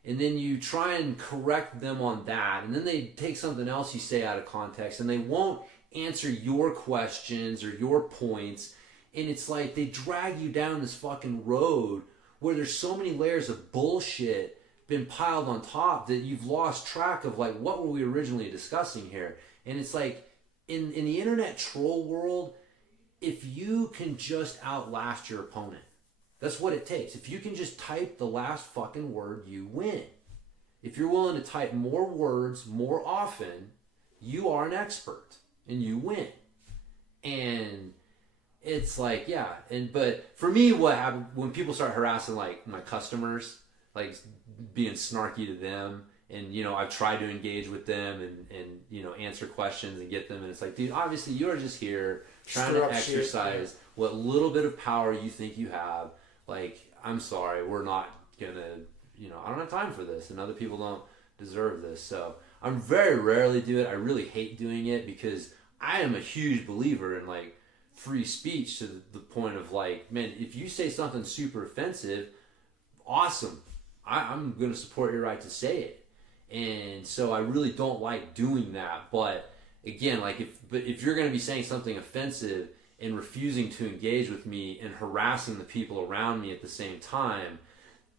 and then you try and correct them on that, and then they take something else you say out of context, and they won't answer your questions or your points, and it's like they drag you down this fucking road where there's so many layers of bullshit been piled on top that you've lost track of like what were we originally discussing here. And it's like in the internet troll world, if you can just outlast your opponent, that's what it takes. If you can just type the last fucking word, you win. If you're willing to type more words more often, you are an expert and you win. And it's like, yeah. But for me, what happened when people start harassing like my customers, like being snarky to them, and I've tried to engage with them and answer questions and get them, and it's like, dude, obviously you are just here trying to exercise shit, what little bit of power you think you have. Like, I'm sorry, we're not gonna, I don't have time for this, and other people don't deserve this. So I'm very rarely do it. I really hate doing it because I am a huge believer in like free speech, to the point of like, man, if you say something super offensive, awesome, I'm gonna support your right to say it. And so I really don't like doing that. But again, like if you're going to be saying something offensive and refusing to engage with me and harassing the people around me at the same time,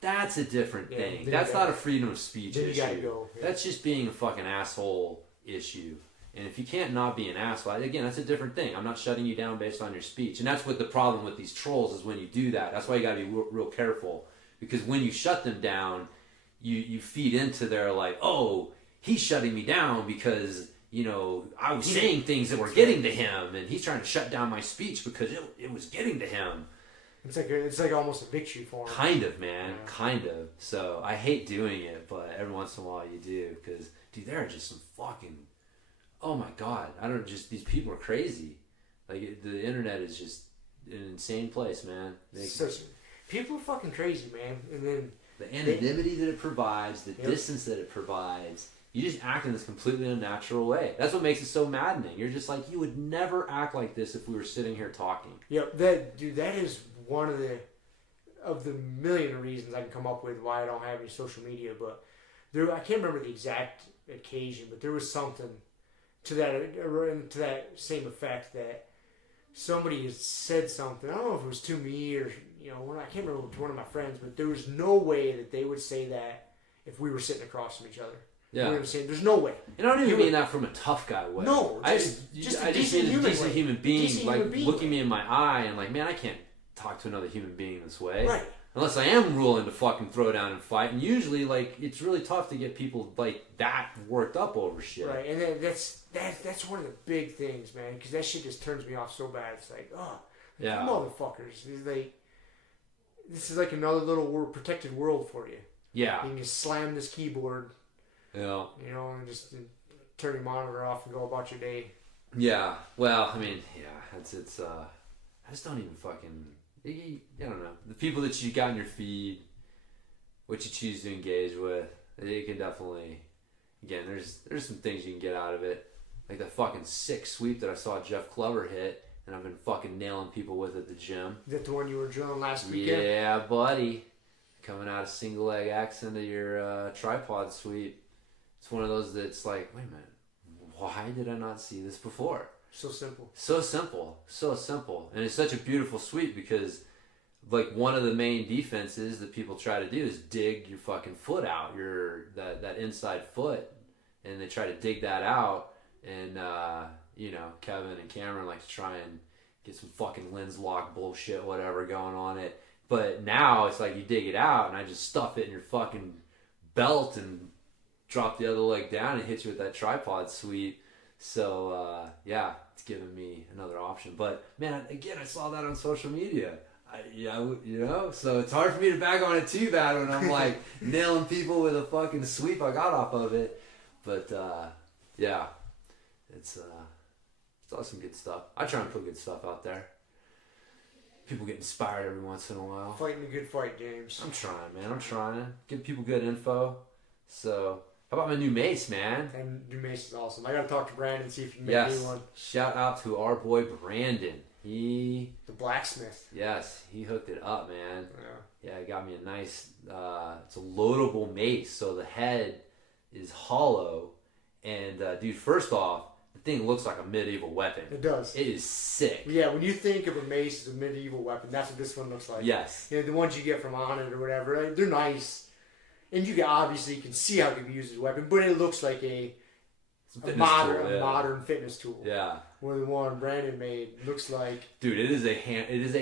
that's a different thing. That's not a freedom of speech issue. You gotta go. Yeah. That's just being a fucking asshole issue. And if you can't not be an asshole, again, that's a different thing. I'm not shutting you down based on your speech. And that's what the problem with these trolls is when you do that. That's why you got to be real careful. Because when you shut them down, you feed into their like, oh, he's shutting me down because, I was saying things that were getting to him, and he's trying to shut down my speech because it was getting to him. It's like almost a victory for him. Kind of, man. Yeah. Kind of. So I hate doing it, but every once in a while you do, because, dude, there are just some fucking, oh my God, these people are crazy. Like, the internet is just an insane place, man. People are fucking crazy, man. And then the anonymity that it provides, the distance that it provides, you just act in this completely unnatural way. That's what makes it so maddening. You're just like, you would never act like this if we were sitting here talking. Yep, that is one of the million reasons I can come up with why I don't have any social media. But I can't remember the exact occasion, but there was something to that same effect that somebody has said something. I don't know if it was to me or I can't remember to one of my friends, but there was no way that they would say that if we were sitting across from each other. Yeah. You know what I'm saying? There's no way. And I don't even mean that from a tough guy way. No, I just mean a a decent human being, being. looking me in my eye and like, man, I can't talk to another human being this way. Right. Unless I am willing to fucking throw down and fight. And usually, like, it's really tough to get people like that worked up over shit. Right, and then that's one of the big things, man, because that shit just turns me off so bad. It's like, oh, yeah, motherfuckers. It's like, this is like another little protected world for you. Yeah. You can just slam this keyboard. Yeah. And just turn your monitor off and go about your day. Yeah. Well, I mean, yeah, it's I just don't even fucking. I don't know. The people that you got in your feed, what you choose to engage with, you can definitely, again, there's some things you can get out of it. Like the fucking sick sweep that I saw Jeff Clubber hit, and I've been fucking nailing people with at the gym. Is that the one you were drilling last weekend? Yeah, buddy. Coming out of single leg X into your tripod sweep. It's one of those that's like, wait a minute, why did I not see this before? So simple. So simple. So simple. And it's such a beautiful sweep because like one of the main defenses that people try to do is dig your fucking foot out, that inside foot, and they try to dig that out, and Kevin and Cameron like to try and get some fucking lens lock bullshit, whatever going on it. But now it's like you dig it out, and I just stuff it in your fucking belt and drop the other leg down and hit you with that tripod sweep. So it's given me another option. But man, again, I saw that on social media. So it's hard for me to back on it too bad when I'm like nailing people with a fucking sweep I got off of it. But it's all some good stuff. I try and put good stuff out there. People get inspired every once in a while. Fighting a good fight, James. I'm trying, man. I'm trying. Give people good info. So, how about my new mace, man? And new mace is awesome. I gotta talk to Brandon and see if he can make me one. Shout out to our boy Brandon. The blacksmith. Yes, he hooked it up, man. Yeah, he got me a nice. It's a loadable mace, so the head is hollow. And dude, first off, the thing looks like a medieval weapon. It does. It is sick. Yeah, when you think of a mace as a medieval weapon, that's what this one looks like. Yes. The ones you get from On It or whatever, they're nice. And you can see how it can be used as a weapon, but it looks like a modern fitness tool. Yeah. Where the one Brandon made looks like, dude, it is a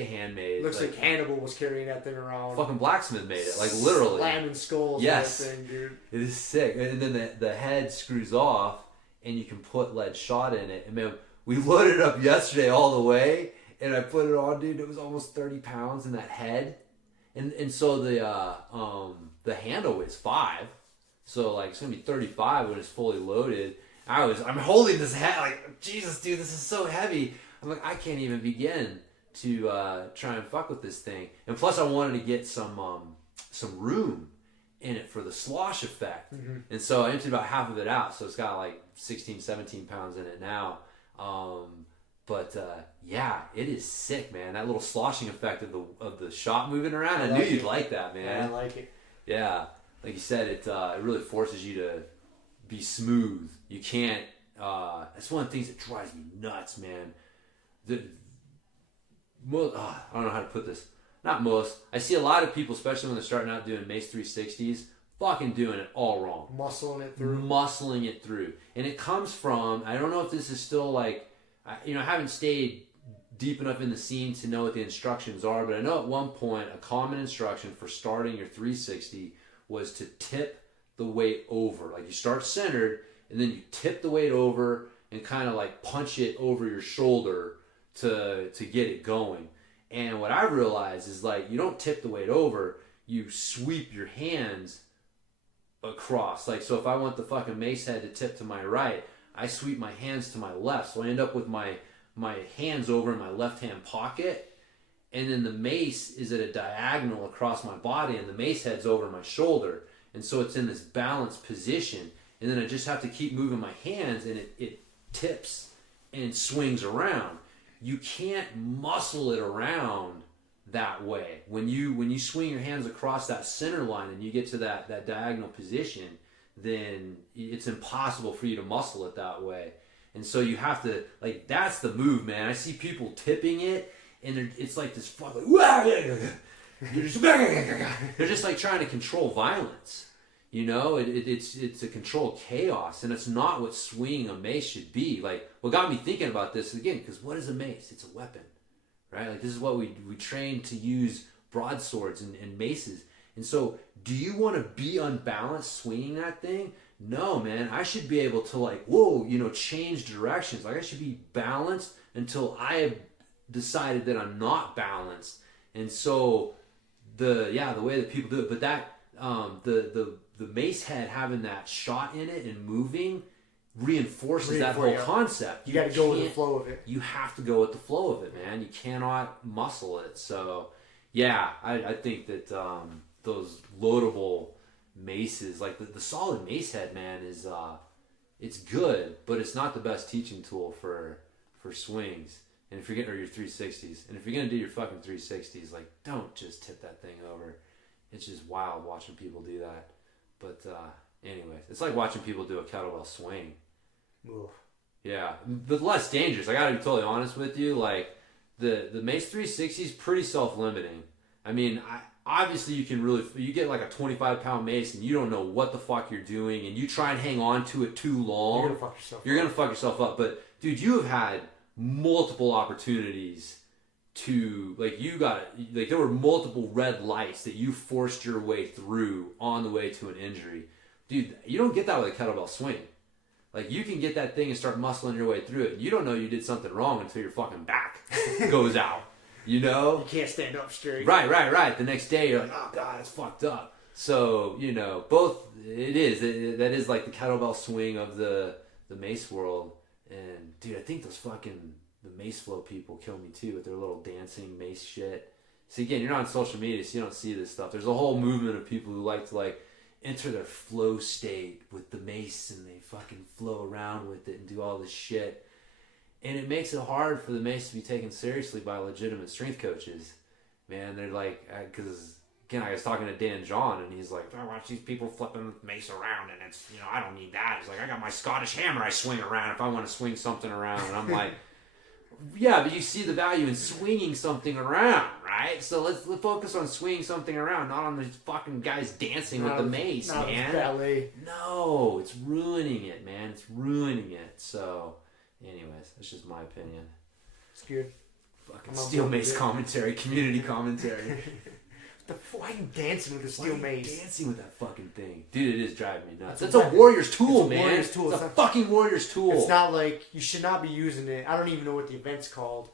handmade. Looks like Hannibal was carrying that thing around. Fucking blacksmith made it, like literally. Slamming skulls. Yes. That thing, dude. It is sick, and then the head screws off, and you can put lead shot in it. And man, we loaded it up yesterday all the way, and I put it on, dude. It was almost 30 pounds in that head, and so the handle is 5, so like it's gonna be 35 when it's fully loaded. I'm holding this head like, Jesus, dude, this is so heavy. I'm like, I can't even begin to try and fuck with this thing. And plus, I wanted to get some room in it for the slosh effect. Mm-hmm. And so I emptied about half of it out, so it's got like 16, 17 pounds in it now. But it is sick, man. That little sloshing effect of the shot moving around. I knew you'd like that, man. Yeah, I like it. Yeah, like you said, it really forces you to be smooth. You can't. That's one of the things that drives me nuts, man. I don't know how to put this. Not most. I see a lot of people, especially when they're starting out doing Mace 360s, fucking doing it all wrong. Muscling it through. And it comes from, I don't know if this is still like, I haven't stayed deep enough in the scene to know what the instructions are, but I know at one point a common instruction for starting your 360 was to tip the weight over. Like you start centered, and then you tip the weight over and kind of like punch it over your shoulder to get it going. And what I realized is like you don't tip the weight over, you sweep your hands across. Like, so if I want the fucking mace head to tip to my right, I sweep my hands to my left. So I end up with my hands over in my left hand pocket, and then the mace is at a diagonal across my body, and the mace head's over my shoulder. And so it's in this balanced position. And then I just have to keep moving my hands, and it tips and swings around. You can't muscle it around that way. When you swing your hands across that center line and you get to that diagonal position, then it's impossible for you to muscle it that way. And so you have to, like, that's the move, man. I see people tipping it, and it's like this fucking, they're just like trying to control violence. You know, it's a controlled chaos, and it's not what swinging a mace should be. Like, what got me thinking about this again, because what is a mace? It's a weapon, right? Like, this is what we train to use broadswords and maces. And so, do you want to be unbalanced swinging that thing? No, man. I should be able to, like, change directions. Like, I should be balanced until I have decided that I'm not balanced. And so, the way that people do it, but that the mace head having that shot in it and moving reinforces that whole concept. You got to go with the flow of it. You have to go with the flow of it, man. You cannot muscle it. So, yeah, I think that those loadable maces, like the solid mace head, man, is it's good, but it's not the best teaching tool for swings. And if you're getting, or your 360s, and if you're gonna do your fucking 360s, like, don't just tip that thing over. It's just wild watching people do that. But anyways, it's like watching people do a kettlebell swing. Oof. Yeah, but less dangerous. I gotta be totally honest with you. Like, the Mace 360 is pretty self-limiting. I mean, obviously you get like a 25-pound mace and you don't know what the fuck you're doing, and you try and hang on to it too long. You're gonna fuck yourself up. But dude, you have had multiple opportunities to, like, there were multiple red lights that you forced your way through on the way to an injury. Dude, you don't get that with a kettlebell swing. Like, you can get that thing and start muscling your way through it. You don't know you did something wrong until your fucking back goes out. You know? You can't stand up straight. Right. The next day, you're like, oh, God, it's fucked up. So, both, that is like the kettlebell swing of the mace world. And, dude, I think the mace flow people kill me too with their little dancing mace shit. See, again, you're not on social media, so you don't see this stuff. There's a whole movement of people who like to, like, enter their flow state with the mace, and they fucking flow around with it and do all this shit. And it makes it hard for the mace to be taken seriously by legitimate strength coaches. Man, they're like, because, again, I was talking to Dan John, and he's like, I watch these people flipping the mace around, and it's, I don't need that. He's like, I got my Scottish hammer I swing around if I want to swing something around. And I'm like, yeah, but you see the value in swinging something around, right? So let's focus on swinging something around, not on these fucking guys dancing with the mace, man. Ballet. No, it's ruining it, man. It's ruining it. So, anyways, that's just my opinion. It's good. Fucking steel mace commentary, community commentary. Why are you dancing with a steel mace? Dancing with that fucking thing, dude. It is driving me nuts. That's a warrior's tool, man. It's a fucking warrior's tool. It's not like, you should not be using it. I don't even know what the event's called,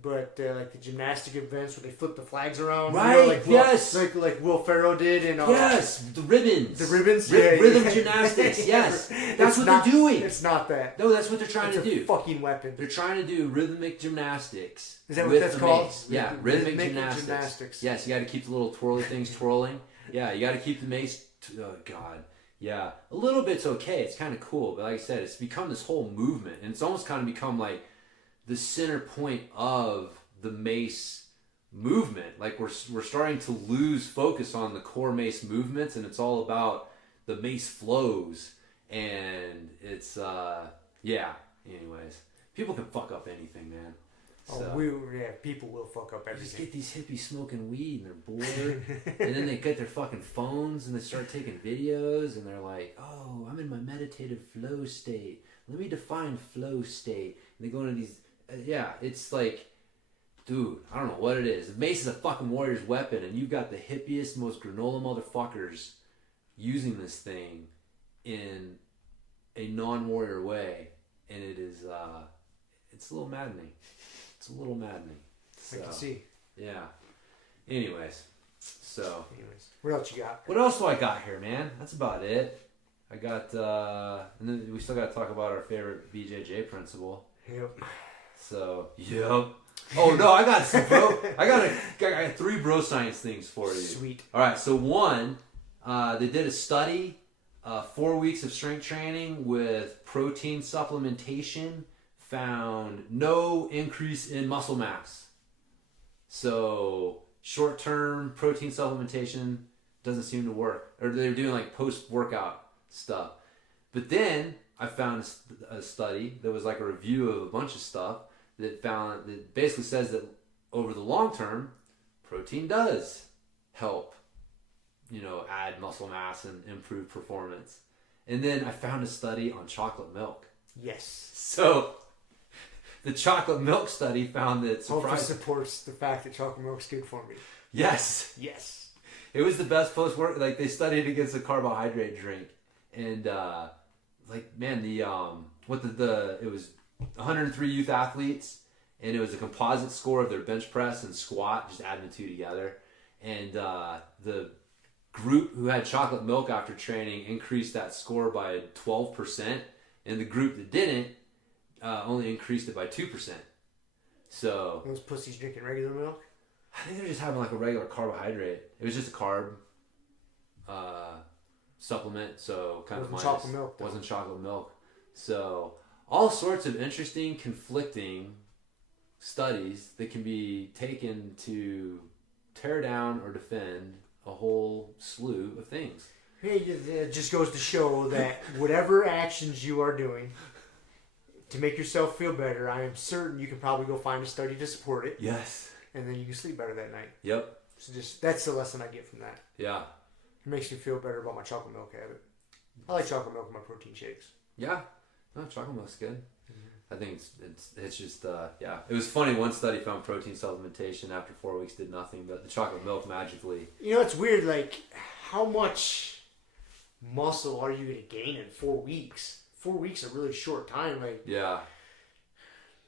but like the gymnastic events where they flip the flags around. Right. Like yes. Like Will Ferrell did in. Yes. The ribbons. The ribbons. Rhythm gymnastics. Yes. That's what they're doing. It's not that. No, that's what they're trying to do. It's a fucking weapon. They're trying to do rhythmic gymnastics. Is that what that's called? Mace. Yeah, rhythmic gymnastics. Yes, you got to keep the little twirly things twirling. Yeah, you got to keep the mace. Oh God. Yeah, a little bit's okay. It's kind of cool, but like I said, it's become this whole movement, and it's almost kind of become like the center point of the mace movement. Like, we're starting to lose focus on the core mace movements, and it's all about the mace flows, and it's anyways, people can fuck up anything, man. So, people will fuck up everything. Just get these hippies smoking weed and they're bored, and then they get their fucking phones and they start taking videos, and they're like, oh, I'm in my meditative flow state. Let me define flow state. And they go into these, it's like, dude, I don't know what it is. Mace is a fucking warrior's weapon, and you've got the hippiest, most granola motherfuckers using this thing in a non-warrior way, and it is, it's a little maddening. It's a little maddening. So, I can see. Yeah. Anyways. What else you got? What else do I got here, man? That's about it. I got, and then we still got to talk about our favorite BJJ principle. Yep. So, yep. Oh no, I got some bro. I got 3 bro science things for you. Sweet. All right. So one, they did a study, 4 weeks of strength training with protein supplementation, found no increase in muscle mass. So short-term protein supplementation doesn't seem to work, or they're doing like post-workout stuff. But then I found a study that was like a review of a bunch of stuff that basically says that over the long term, protein does help, add muscle mass and improve performance. And then I found a study on chocolate milk. Yes. So the chocolate milk study found that hopefully supports the fact that chocolate milk is good for me. Yes. Yes. It was the best post-work. Like, they studied against a carbohydrate drink, and it was 103 youth athletes, and it was a composite score of their bench press and squat, just adding the two together. And the group who had chocolate milk after training increased that score by 12%, and the group that didn't only increased it by 2%. So those pussies drinking regular milk? I think they're just having like a regular carbohydrate. It was just a carb supplement, so kind of chocolate milk. Wasn't chocolate milk. So all sorts of interesting, conflicting studies that can be taken to tear down or defend a whole slew of things. Hey, it just goes to show that whatever actions you are doing to make yourself feel better, I am certain you can probably go find a study to support it. Yes. And then you can sleep better that night. Yep. So that's the lesson I get from that. Yeah. It makes me feel better about my chocolate milk habit. I like chocolate milk in my protein shakes. Yeah. No, chocolate milk's good. Mm-hmm. I think it's just It was funny. One study found protein supplementation after 4 weeks did nothing, but the chocolate milk magically. It's weird. Like, how much muscle are you going to gain in 4 weeks? 4 weeks is a really short time. Like, yeah.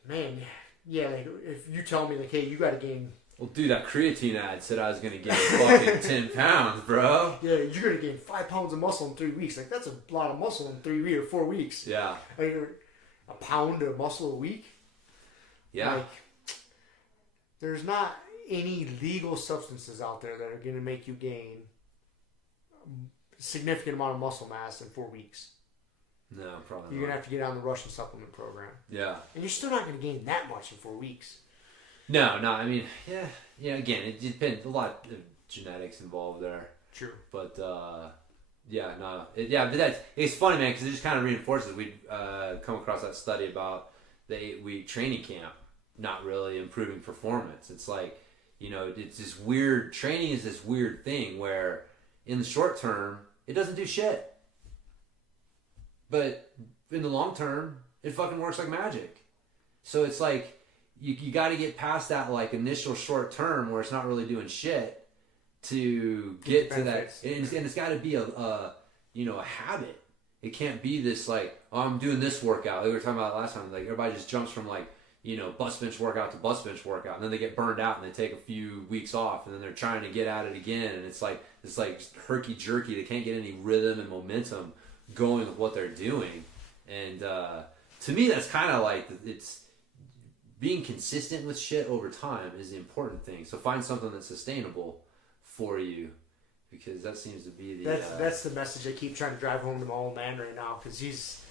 Man, yeah. Like, if you tell me, like, hey, you got to gain. Well, dude, that creatine ad said I was going to gain fucking 10 pounds, bro. Yeah, you're going to gain 5 pounds of muscle in 3 weeks. Like, that's a lot of muscle in 3 or 4 weeks. Yeah. Like, a pound of muscle a week. Yeah. Like, there's not any legal substances out there that are going to make you gain a significant amount of muscle mass in 4 weeks. No, probably You're going to have to get on the Russian supplement program. Yeah. And you're still not going to gain that much in 4 weeks. No. I mean, yeah. Again, it depends. A lot of genetics involved there. True. But but it's funny, man, because it just kind of reinforces. We'd come across that study about the 8-week training camp not really improving performance. It's like, it's this weird. Training is this weird thing where in the short term it doesn't do shit, but in the long term it fucking works like magic. So it's like you got to get past that like initial short term where it's not really doing shit to get to that, and it's got to be a habit. It can't be this like, oh, I'm doing this workout. Like we were talking about last time. Like everybody just jumps from like bus bench workout to bus bench workout, and then they get burned out and they take a few weeks off, and then they're trying to get at it again, and it's like herky jerky. They can't get any rhythm and momentum going with what they're doing, and to me that's kind of like it's being consistent with shit over time is the important thing. So find something that's sustainable for you, because that seems to be the that's the message I keep trying to drive home to my old man right now, because he's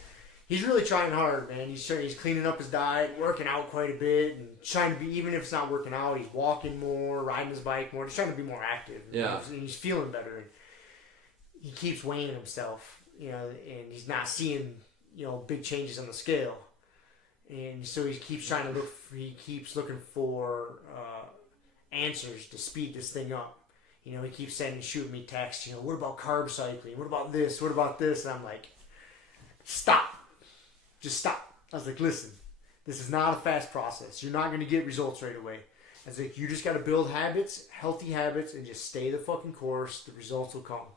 really trying hard, man. He's cleaning up his diet, working out quite a bit, and trying to be, even if it's not working out, he's walking more, riding his bike more. He's trying to be more active. Yeah. And he's feeling better. And he keeps weighing himself, and he's not seeing, big changes on the scale. And so he keeps looking for answers to speed this thing up. He keeps shooting me texts, what about carb cycling? What about this? What about this? And I'm like, stop. Just stop. I was like, listen, this is not a fast process. You're not going to get results right away. I was like, you just got to build habits, healthy habits, and just stay the fucking course. The results will come.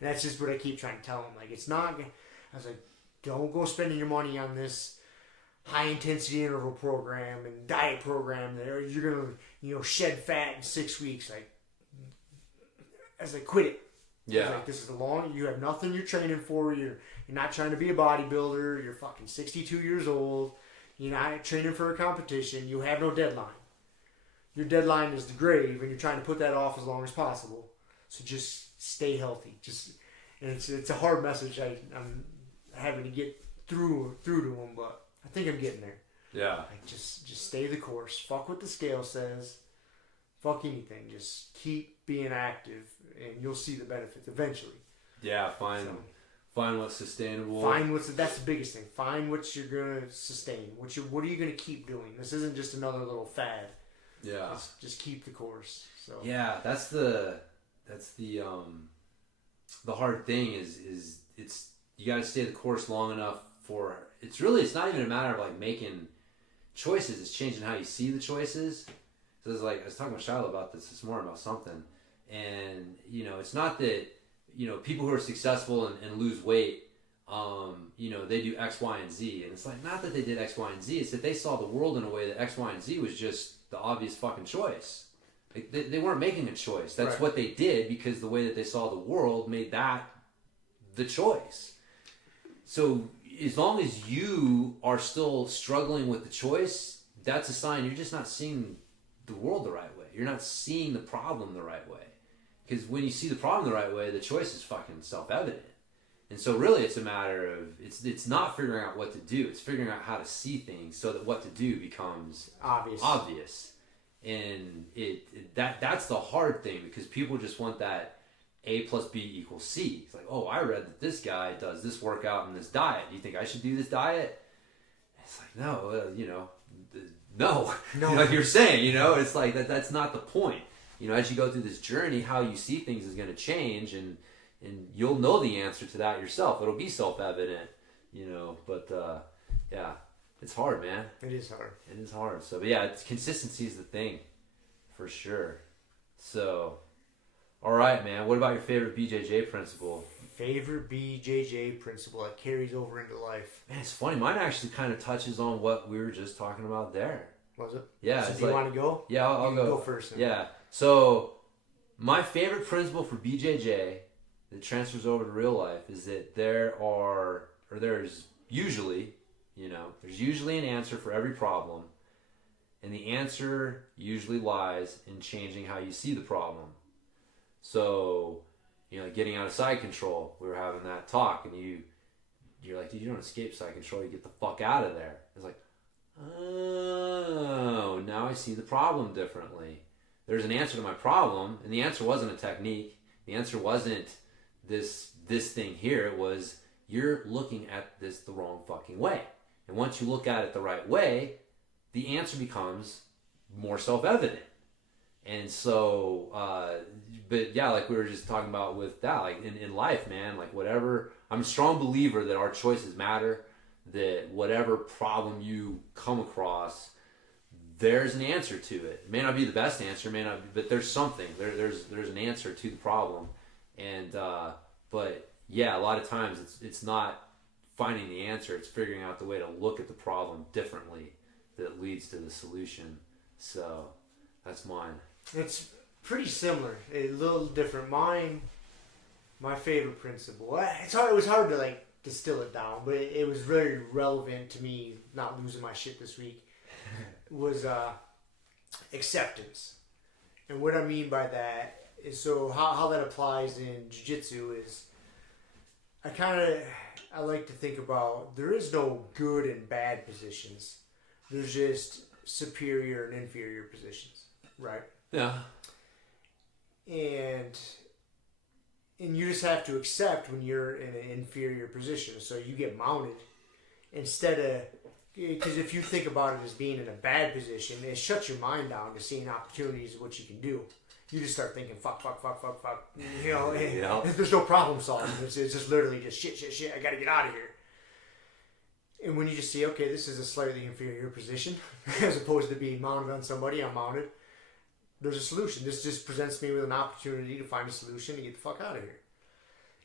And that's just what I keep trying to tell him. Like, it's not, I was like, don't go spending your money on this high intensity interval program and diet program that you're going to, shed fat in 6 weeks. Like, I was like, quit it. Yeah. Like, this is you have nothing you're training for. You're not trying to be a bodybuilder. You're fucking 62 years old. You're not training for a competition. You have no deadline. Your deadline is the grave, and you're trying to put that off as long as possible. So just stay healthy. And it's a hard message I'm having to get through to them, but I think I'm getting there. Yeah. Like, just stay the course. Fuck what the scale says. Fuck anything. Just keep being active, and you'll see the benefits eventually. Yeah, Find what's sustainable. That's the biggest thing. Find what you're gonna sustain. What are you gonna keep doing? This isn't just another little fad. Yeah. Just keep the course. So yeah, that's the hard thing is it's you got to stay the course long enough for it's not even a matter of like making choices. It's changing how you see the choices. So it's like I was talking with Shiloh about this morning about something, and it's not that people who are successful and lose weight, they do X, Y, and Z, and it's like not that they did X, Y, and Z. It's that they saw the world in a way that X, Y, and Z was just the obvious fucking choice. Like they weren't making a choice. That's right. What they did because the way that they saw the world made that the choice. So as long as you are still struggling with the choice, that's a sign you're just not seeing the world the right way. You're not seeing the problem the right way. Because when you see the problem the right way, the choice is fucking self-evident. And so really it's a matter of, it's not figuring out what to do. It's figuring out how to see things so that what to do becomes obvious. And that's the hard thing because people just want that A plus B equals C. It's like, oh, I read that this guy does this workout and this diet. Do you think I should do this diet? It's like, no, no. Like you're saying, it's like that's not the point. As you go through this journey, how you see things is going to change, and you'll know the answer to that yourself. It'll be self-evident, but yeah, it's hard, man. It is hard. It is hard. So, but yeah, consistency is the thing, for sure. So, all right, man. What about your favorite BJJ principle? Favorite BJJ principle that carries over into life? Man, it's funny. Mine actually kind of touches on what we were just talking about there. Was it? Yeah. So do you want to go? Yeah, I'll go. Go first. Then. Yeah. So, my favorite principle for BJJ that transfers over to real life is that there's usually an answer for every problem, and the answer usually lies in changing how you see the problem. So, getting out of side control, we were having that talk, and you're like, dude, you don't escape side control, you get the fuck out of there. It's like, oh, now I see the problem differently. There's an answer to my problem, and the answer wasn't a technique. The answer wasn't this thing here. It was, you're looking at this the wrong fucking way. And once you look at it the right way, the answer becomes more self-evident. And so, but yeah, like we were just talking about with that, like in life, man, like whatever, I'm a strong believer that our choices matter, that whatever problem you come across, there's an answer to it. It may not be the best answer, may not be, but there's something. There's an answer to the problem. And but yeah, a lot of times it's not finding the answer, it's figuring out the way to look at the problem differently that leads to the solution. So that's mine. It's pretty similar, a little different. My favorite principle. It was hard to like distill it down, but it was very relevant to me not losing my shit this week. Was acceptance. And what I mean by that is, so how that applies in jiu-jitsu is I like to think about there is no good and bad positions. There's just superior and inferior positions, right? Yeah. And you just have to accept when you're in an inferior position. So you get mounted instead of, because if you think about it as being in a bad position, it shuts your mind down to seeing opportunities of what you can do. You just start thinking, fuck. There's no problem solving. It's just literally just shit. I gotta get out of here. And when you just see, okay, this is a slightly inferior position, as opposed to being mounted on somebody, I'm mounted. There's a solution. This just presents me with an opportunity to find a solution to get the fuck out of here.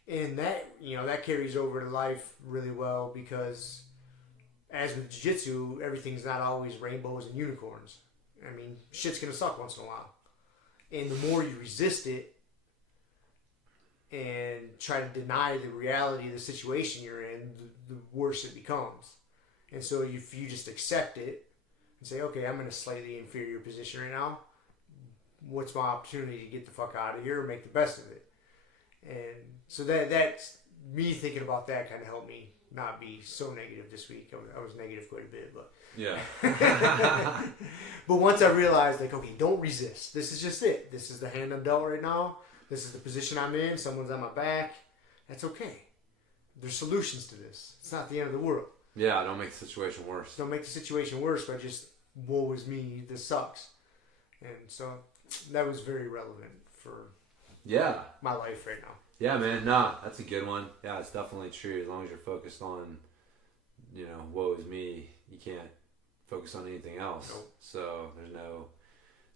And that carries over to life really well, because as with jiu-jitsu, everything's not always rainbows and unicorns. I mean, shit's gonna suck once in a while. And the more you resist it and try to deny the reality of the situation you're in, the worse it becomes. And so if you just accept it and say, okay, I'm in a slightly inferior position right now, what's my opportunity to get the fuck out of here and make the best of it? And so that's me thinking about that kind of helped me not be so negative this week. I was negative quite a bit, but yeah. But once I realized, like, okay, don't resist. This is just it. This is the hand I'm dealt right now. This is the position I'm in. Someone's on my back. That's okay. there's solutions to this. It's not the end of the world. Yeah, don't make the situation worse. Don't make the situation worse by just, woe is me, this sucks. And so that was very relevant for my life right now. Yeah, man. Nah, that's a good one. Yeah, it's definitely true. As long as you're focused on, woe is me, you can't focus on anything else. Nope. So there's no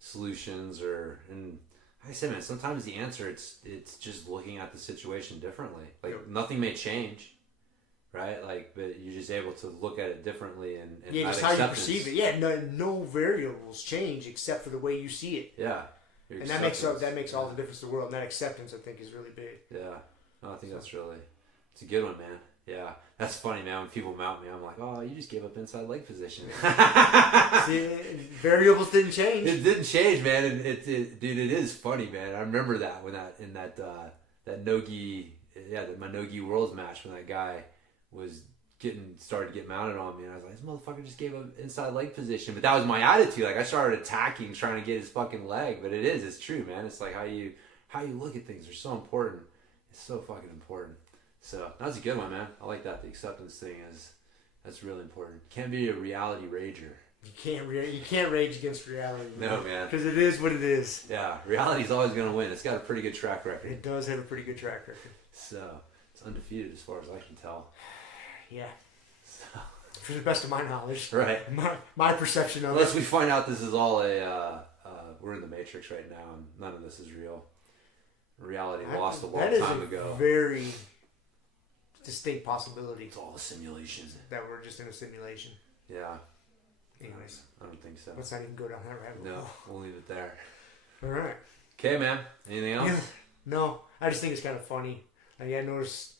solutions and like I said, man, sometimes the answer it's just looking at the situation differently. Like nothing may change, right? Like, but you're just able to look at it differently and just how you perceive it. Yeah, no variables change except for the way you see it. Yeah, and that makes all the difference in the world. And that acceptance, I think, is really big. Yeah, no, I think it's a good one, man. Yeah, that's funny, man. When people mount me, I'm like, oh, you just gave up inside leg position. See, variables didn't change. It didn't change, man. And dude, it is funny, man. I remember that when that no-gi, my no-gi worlds match when that guy was started to get mounted on me, and I was like, this motherfucker just gave up inside leg position. But that was my attitude. Like I started attacking, trying to get his fucking leg. But it's true, man. It's like how you look at things are so important. It's so fucking important. So that's a good one, man. I like that. The acceptance thing that's really important. Can't be a reality rager. You can't rage against reality. No, man. Because it is what it is. Yeah, reality's always going to win. It's got a pretty good track record. It does have a pretty good track record. So it's undefeated as far as I can tell. Yeah. So. For the best of my knowledge. Right. My perception of it. Unless we find out this is all we're in the Matrix right now and none of this is real. Reality lost a long time ago. That is a very distinct possibility. It's all the simulations. That we're just in a simulation. Yeah. Anyways. I don't think so. Let's not even go down that rabbit hole. No, we'll leave it there. All right. Okay, man. Anything else? Yeah. No. I just think it's kind of funny. I noticed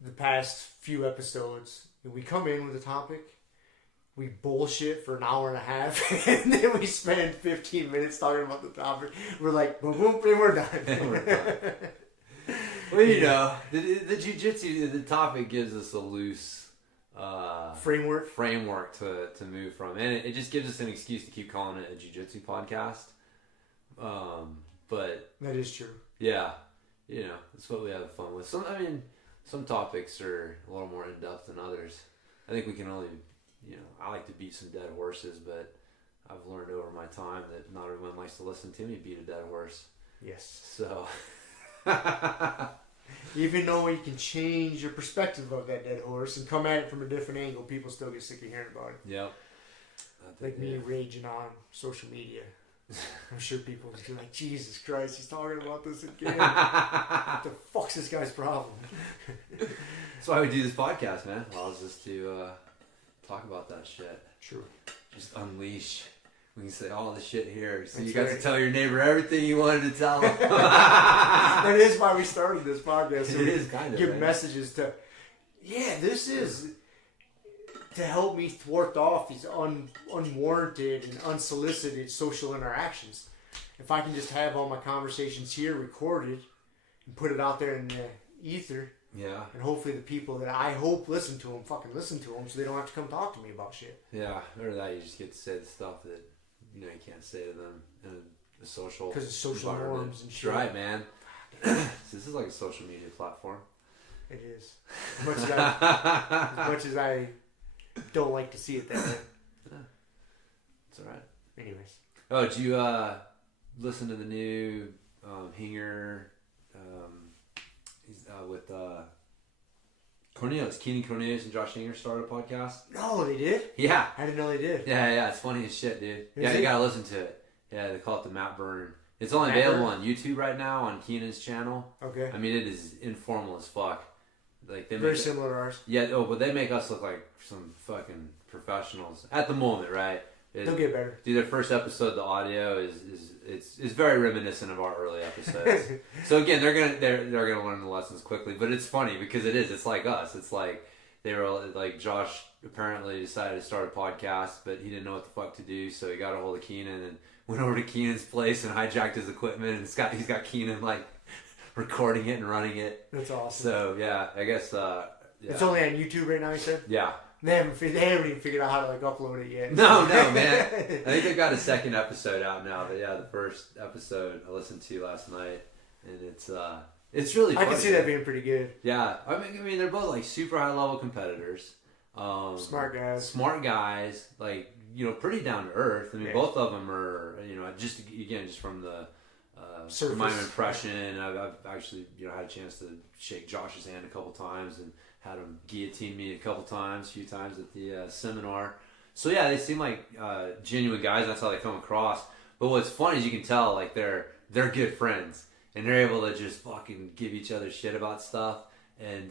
the past few episodes, we come in with a topic, we bullshit for an hour and a half, and then we spend 15 minutes talking about the topic. We're like, boom, boom, and we're done. And we're done. Well, the jiu-jitsu, the topic gives us a loose framework to move from, and it just gives us an excuse to keep calling it a jiu-jitsu podcast. But that is true. Yeah, that's what we have fun with. Some topics are a little more in depth than others. I think we can only, I like to beat some dead horses, but I've learned over my time that not everyone likes to listen to me beat a dead horse. Yes. So. Even though you can change your perspective of that dead horse and come at it from a different angle, people still get sick of hearing about it. Yep. Like me raging on social media. I'm sure people are like, Jesus Christ, he's talking about this again. What the fuck's this guy's problem? That's why we do this podcast, man. Allows us to talk about that shit. True. Just unleash. We can say all the shit here. So That's you got right. to tell your neighbor everything you wanted to tell them. That is why we started this podcast. So it is kind of. Give right? messages to, this is to help me thwart off these unwarranted and unsolicited social interactions. If I can just have all my conversations here recorded and put it out there in the ether, yeah, and hopefully the people that I hope listen to them fucking listen to them, so they don't have to come talk to me about shit. Yeah, or that you just get to say the stuff that you can't say to them in a social because it's social norms and shit. Right, man. This is like a social media platform. It is. As much as I don't like to see it that way. Yeah. It's alright. Anyways. Oh, did you listen to the new Hinger with Cornelius? Keenan Cornelius and Josh Hinger started a podcast? No, they did? Yeah. I didn't know they did. Yeah, it's funny as shit, dude. Is you it? gotta listen to it. Yeah, they call it the Matt Burn. It's only available on YouTube right now on Keenan's channel. Okay. I mean, it is informal as fuck. Like they Very similar to ours. Yeah, but they make us look like some fucking professionals at the moment, right? They'll get better. Dude, their first episode, the audio is very reminiscent of our early episodes. So again, they're gonna learn the lessons quickly, but it's funny because it is. It's like us. It's like they were like Josh apparently decided to start a podcast, but he didn't know what the fuck to do, so he got a hold of Keenan and went over to Keenan's place and hijacked his equipment, and he's got Keenan like recording it and running it. That's awesome. So yeah, I guess yeah. It's only on YouTube right now, you said? Yeah. They haven't even figured out how to like upload it yet. No, man. I think they've got a second episode out now. But yeah, the first episode I listened to last night, and it's It's really funny. I can see that being pretty good. Yeah. I mean, they're both like super high level competitors. Smart guys. Like, you know, pretty down to earth. I mean, both of them are, you know, just from the from my impression. I've actually, you know, had a chance to shake Josh's hand a couple times and had him guillotine me a few times at the seminar. So yeah, they seem like genuine guys. That's how they come across. But what's funny is you can tell like they're good friends and they're able to just fucking give each other shit about stuff. And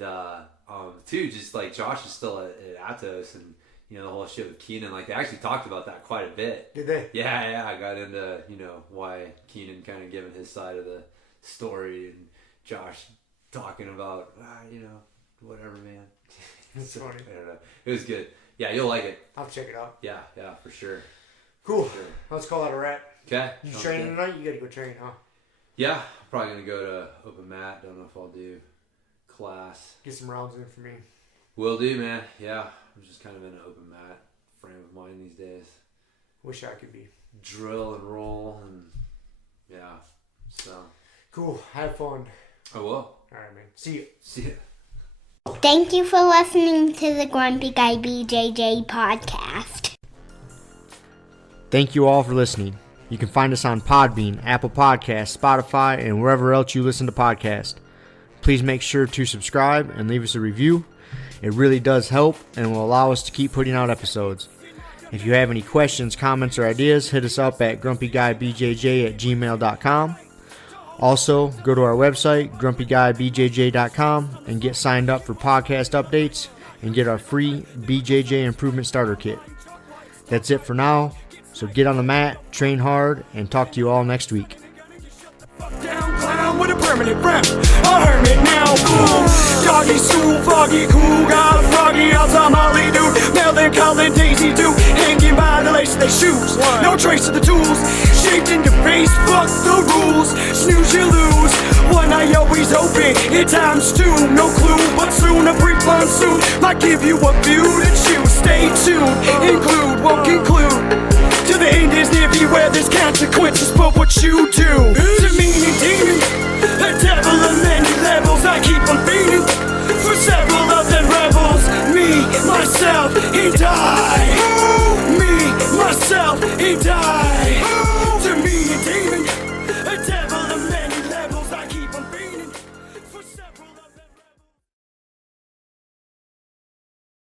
too, just like Josh is still at Atos, and you know the whole shit with Keenan. Like they actually talked about that quite a bit. Did they? Yeah. I got into, you know, why Keenan kind of giving his side of the story, and Josh talking about you know, whatever, man. It's funny. I don't know. It was good. Yeah, you'll like it. I'll check it out. Yeah, for sure. Cool. For sure. Let's call it a wrap. Okay. You training tonight? You gotta go train, huh? Yeah, I'm probably gonna go to open mat. Don't know if I'll do class. Get some rounds in for me. Will do, man. Yeah, I'm just kind of in an open mat frame of mind these days. Wish I could be. Drill and roll, and yeah. So. Cool. Have fun. I will. All right, man. See you. See ya. Thank you for listening to the Grumpy Guy BJJ Podcast. Thank you all for listening. You can find us on Podbean, Apple Podcasts, Spotify, and wherever else you listen to podcasts. Please make sure to subscribe and leave us a review. It really does help and will allow us to keep putting out episodes. If you have any questions, comments, or ideas, hit us up at grumpyguybjj@gmail.com. Also, go to our website, grumpyguybjj.com, and get signed up for podcast updates and get our free BJJ Improvement Starter Kit. That's it for now, so get on the mat, train hard, and talk to you all next week. Down clown with a permanent friend, a hermit now, boom. Doggy school, foggy, cool, got a froggy outside Molly, dude. Melancholy Daisy, dude, hanging by the lace of their shoes. No trace of the tools, shaped in your face, fuck the rules. Snooze, you lose. One eye always open, in times two, no clue, but soon a brief monsoon might give you a view to choose. Stay tuned, include, won't conclude. To the end is near, beware there's consequences for what you do. To me,